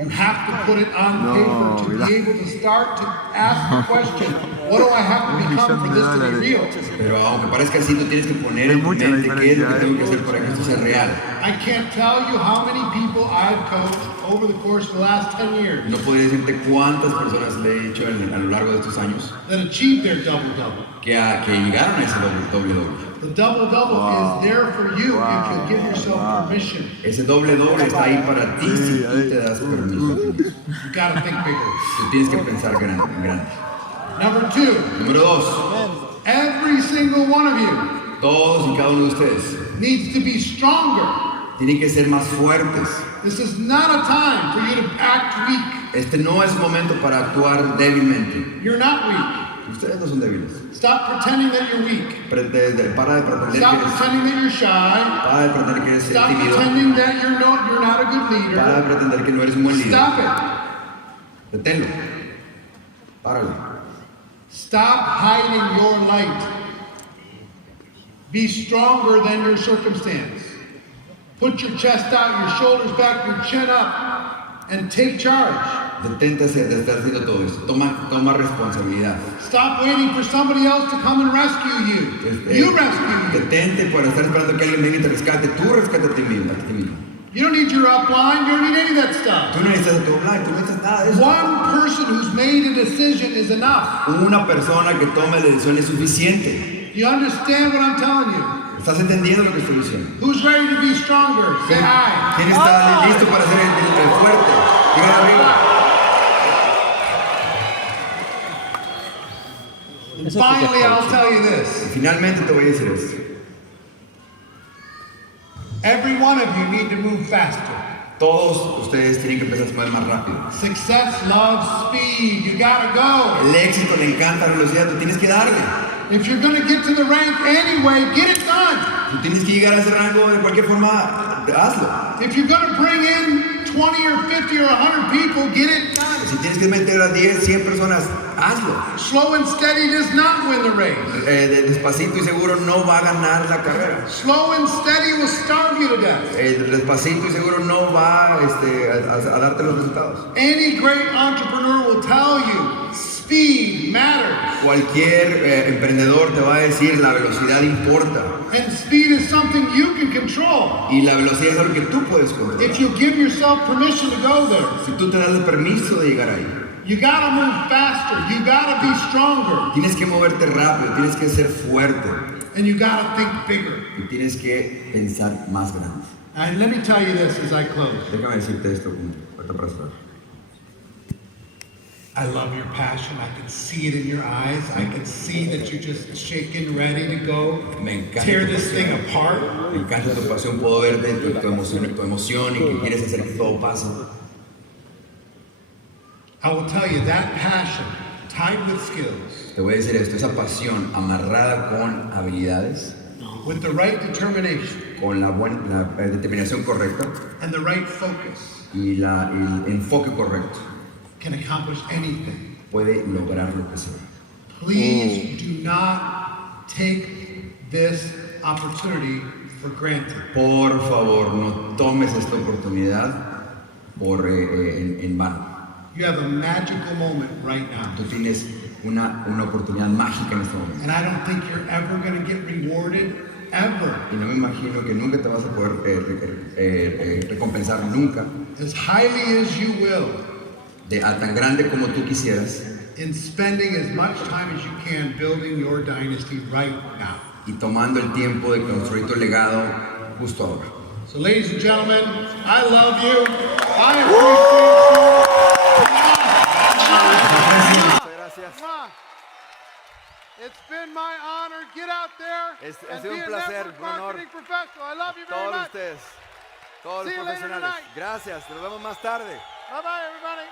You have to put it on No, paper to mira. be able to start to ask the question, what do I have to become for this to be real? Pero aunque parezca así, tú tienes que poner en tu mucha mente qué es lo que diferencia, tengo que hacer para que esto sea real. I can't tell you how many people I've coached over the course of the last 10 years No podría decirte cuántas personas le he dicho a lo largo de estos años that achieved their double-double. que llegaron a ese doble. The double-double is there for you if you give yourself permission. Ese doble está ahí para ti si tú te das permiso. You gotta think bigger. Tú tienes que pensar en grande. Number 2, Número 2, every single one of you todos y cada uno de ustedes needs to be stronger. tienen que ser más fuertes. This is not a time for you to act weak. Este no es momento para actuar débilmente. You're not weak. Ustedes no son débiles. Stop pretending that you're weak. Para de pretender Stop que eres, pretending that you're shy. para de pretender que eres Stop tímido. pretending that you're not a good Para de leader. pretender que no eres un buen líder. Stop it. Deténlo. Páralo. Stop hiding your light. Be stronger than your circumstance. Put your chest out, your shoulders back, your chin up, and take charge. Detente de estar haciendo todo esto. Toma responsabilidad. Stop waiting for somebody else to come and rescue you. You rescue you. Detente por estar esperando que alguien venga y te rescate. Tú rescate a ti mismo. You don't need your upline. You don't need any of that stuff. Tú no necesitas a tu online, tú no necesitas nada de eso. One person who's made a decision is enough. Una persona que tome la decisión es suficiente. You understand what I'm telling you? ¿Estás entendiendo lo que estoy diciendo? Who's ready to be stronger? Say hi. ¿Quién está listo para ser el fuerte? Digan arriba. And finally, I'll tell you this. Y finalmente te voy a decir esto. Every one of you need to move faster. Todos ustedes tienen que empezar a mover más rápido. Success loves speed. You gotta go. El éxito le encanta la velocidad, tú tienes que darle. If you're gonna get to the rank anyway, get it done. Tú tienes que llegar a ese rango de cualquier forma, hazlo. If you're gonna bring in 20 or 50 or 100 people, get it done. Si tienes que meter a 10, 100 personas, hazlo. Slow and steady does not win the race. Despacito y seguro no va a ganar la carrera. Slow and steady will starve you to death. Despacito y seguro no va a darte los resultados. Any great entrepreneur will tell you speed matters. Cualquier emprendedor te va a decir la velocidad importa. And speed is something you can control. Y la velocidad es algo que tú puedes controlar. If you give yourself permission to go there. Si tú te das el permiso de llegar ahí. You gotta move faster. You gotta be stronger. Tienes que moverte rápido, tienes que ser fuerte. And you gotta think bigger. Y tienes que pensar más grande. And let me tell you this as I close. Déjame decirte esto para cerrar. I love your passion. I can see it in your eyes. I can see that you're just shaking, ready to go Me encanta tear tu this thing pasión. apart. Me encanta tu pasión, puedo verte tu emoción y que quieres hacer que todo pase. I will tell you that passion, tied with skills, Te voy a decir esto, esa pasión amarrada con habilidades, with the right determination con la determinación correcta and the right focus, y el enfoque correcto, can accomplish anything. puede lograr lo que sea. Please do not take this opportunity for granted. Por favor, no tomes esta oportunidad en vano. You have a magical moment right now. Tú tienes una oportunidad mágica en este momento. And I don't think you're ever going to get rewarded, ever, Y no me imagino que nunca te vas a poder recompensar nunca as highly as you will, a tan grande como tú quisieras in spending as much time as you can building your dynasty right now. y tomando el tiempo de construir tu legado justo ahora. So ladies and gentlemen, I love you. I appreciate you. Muchas gracias. It's been my honor. Get out there Ha and sido be un a placer, network un honor. marketing professional. I love you very Todos much. ustedes, todos los See you later profesionales. tonight. Gracias, nos vemos más tarde. Bye bye, everybody.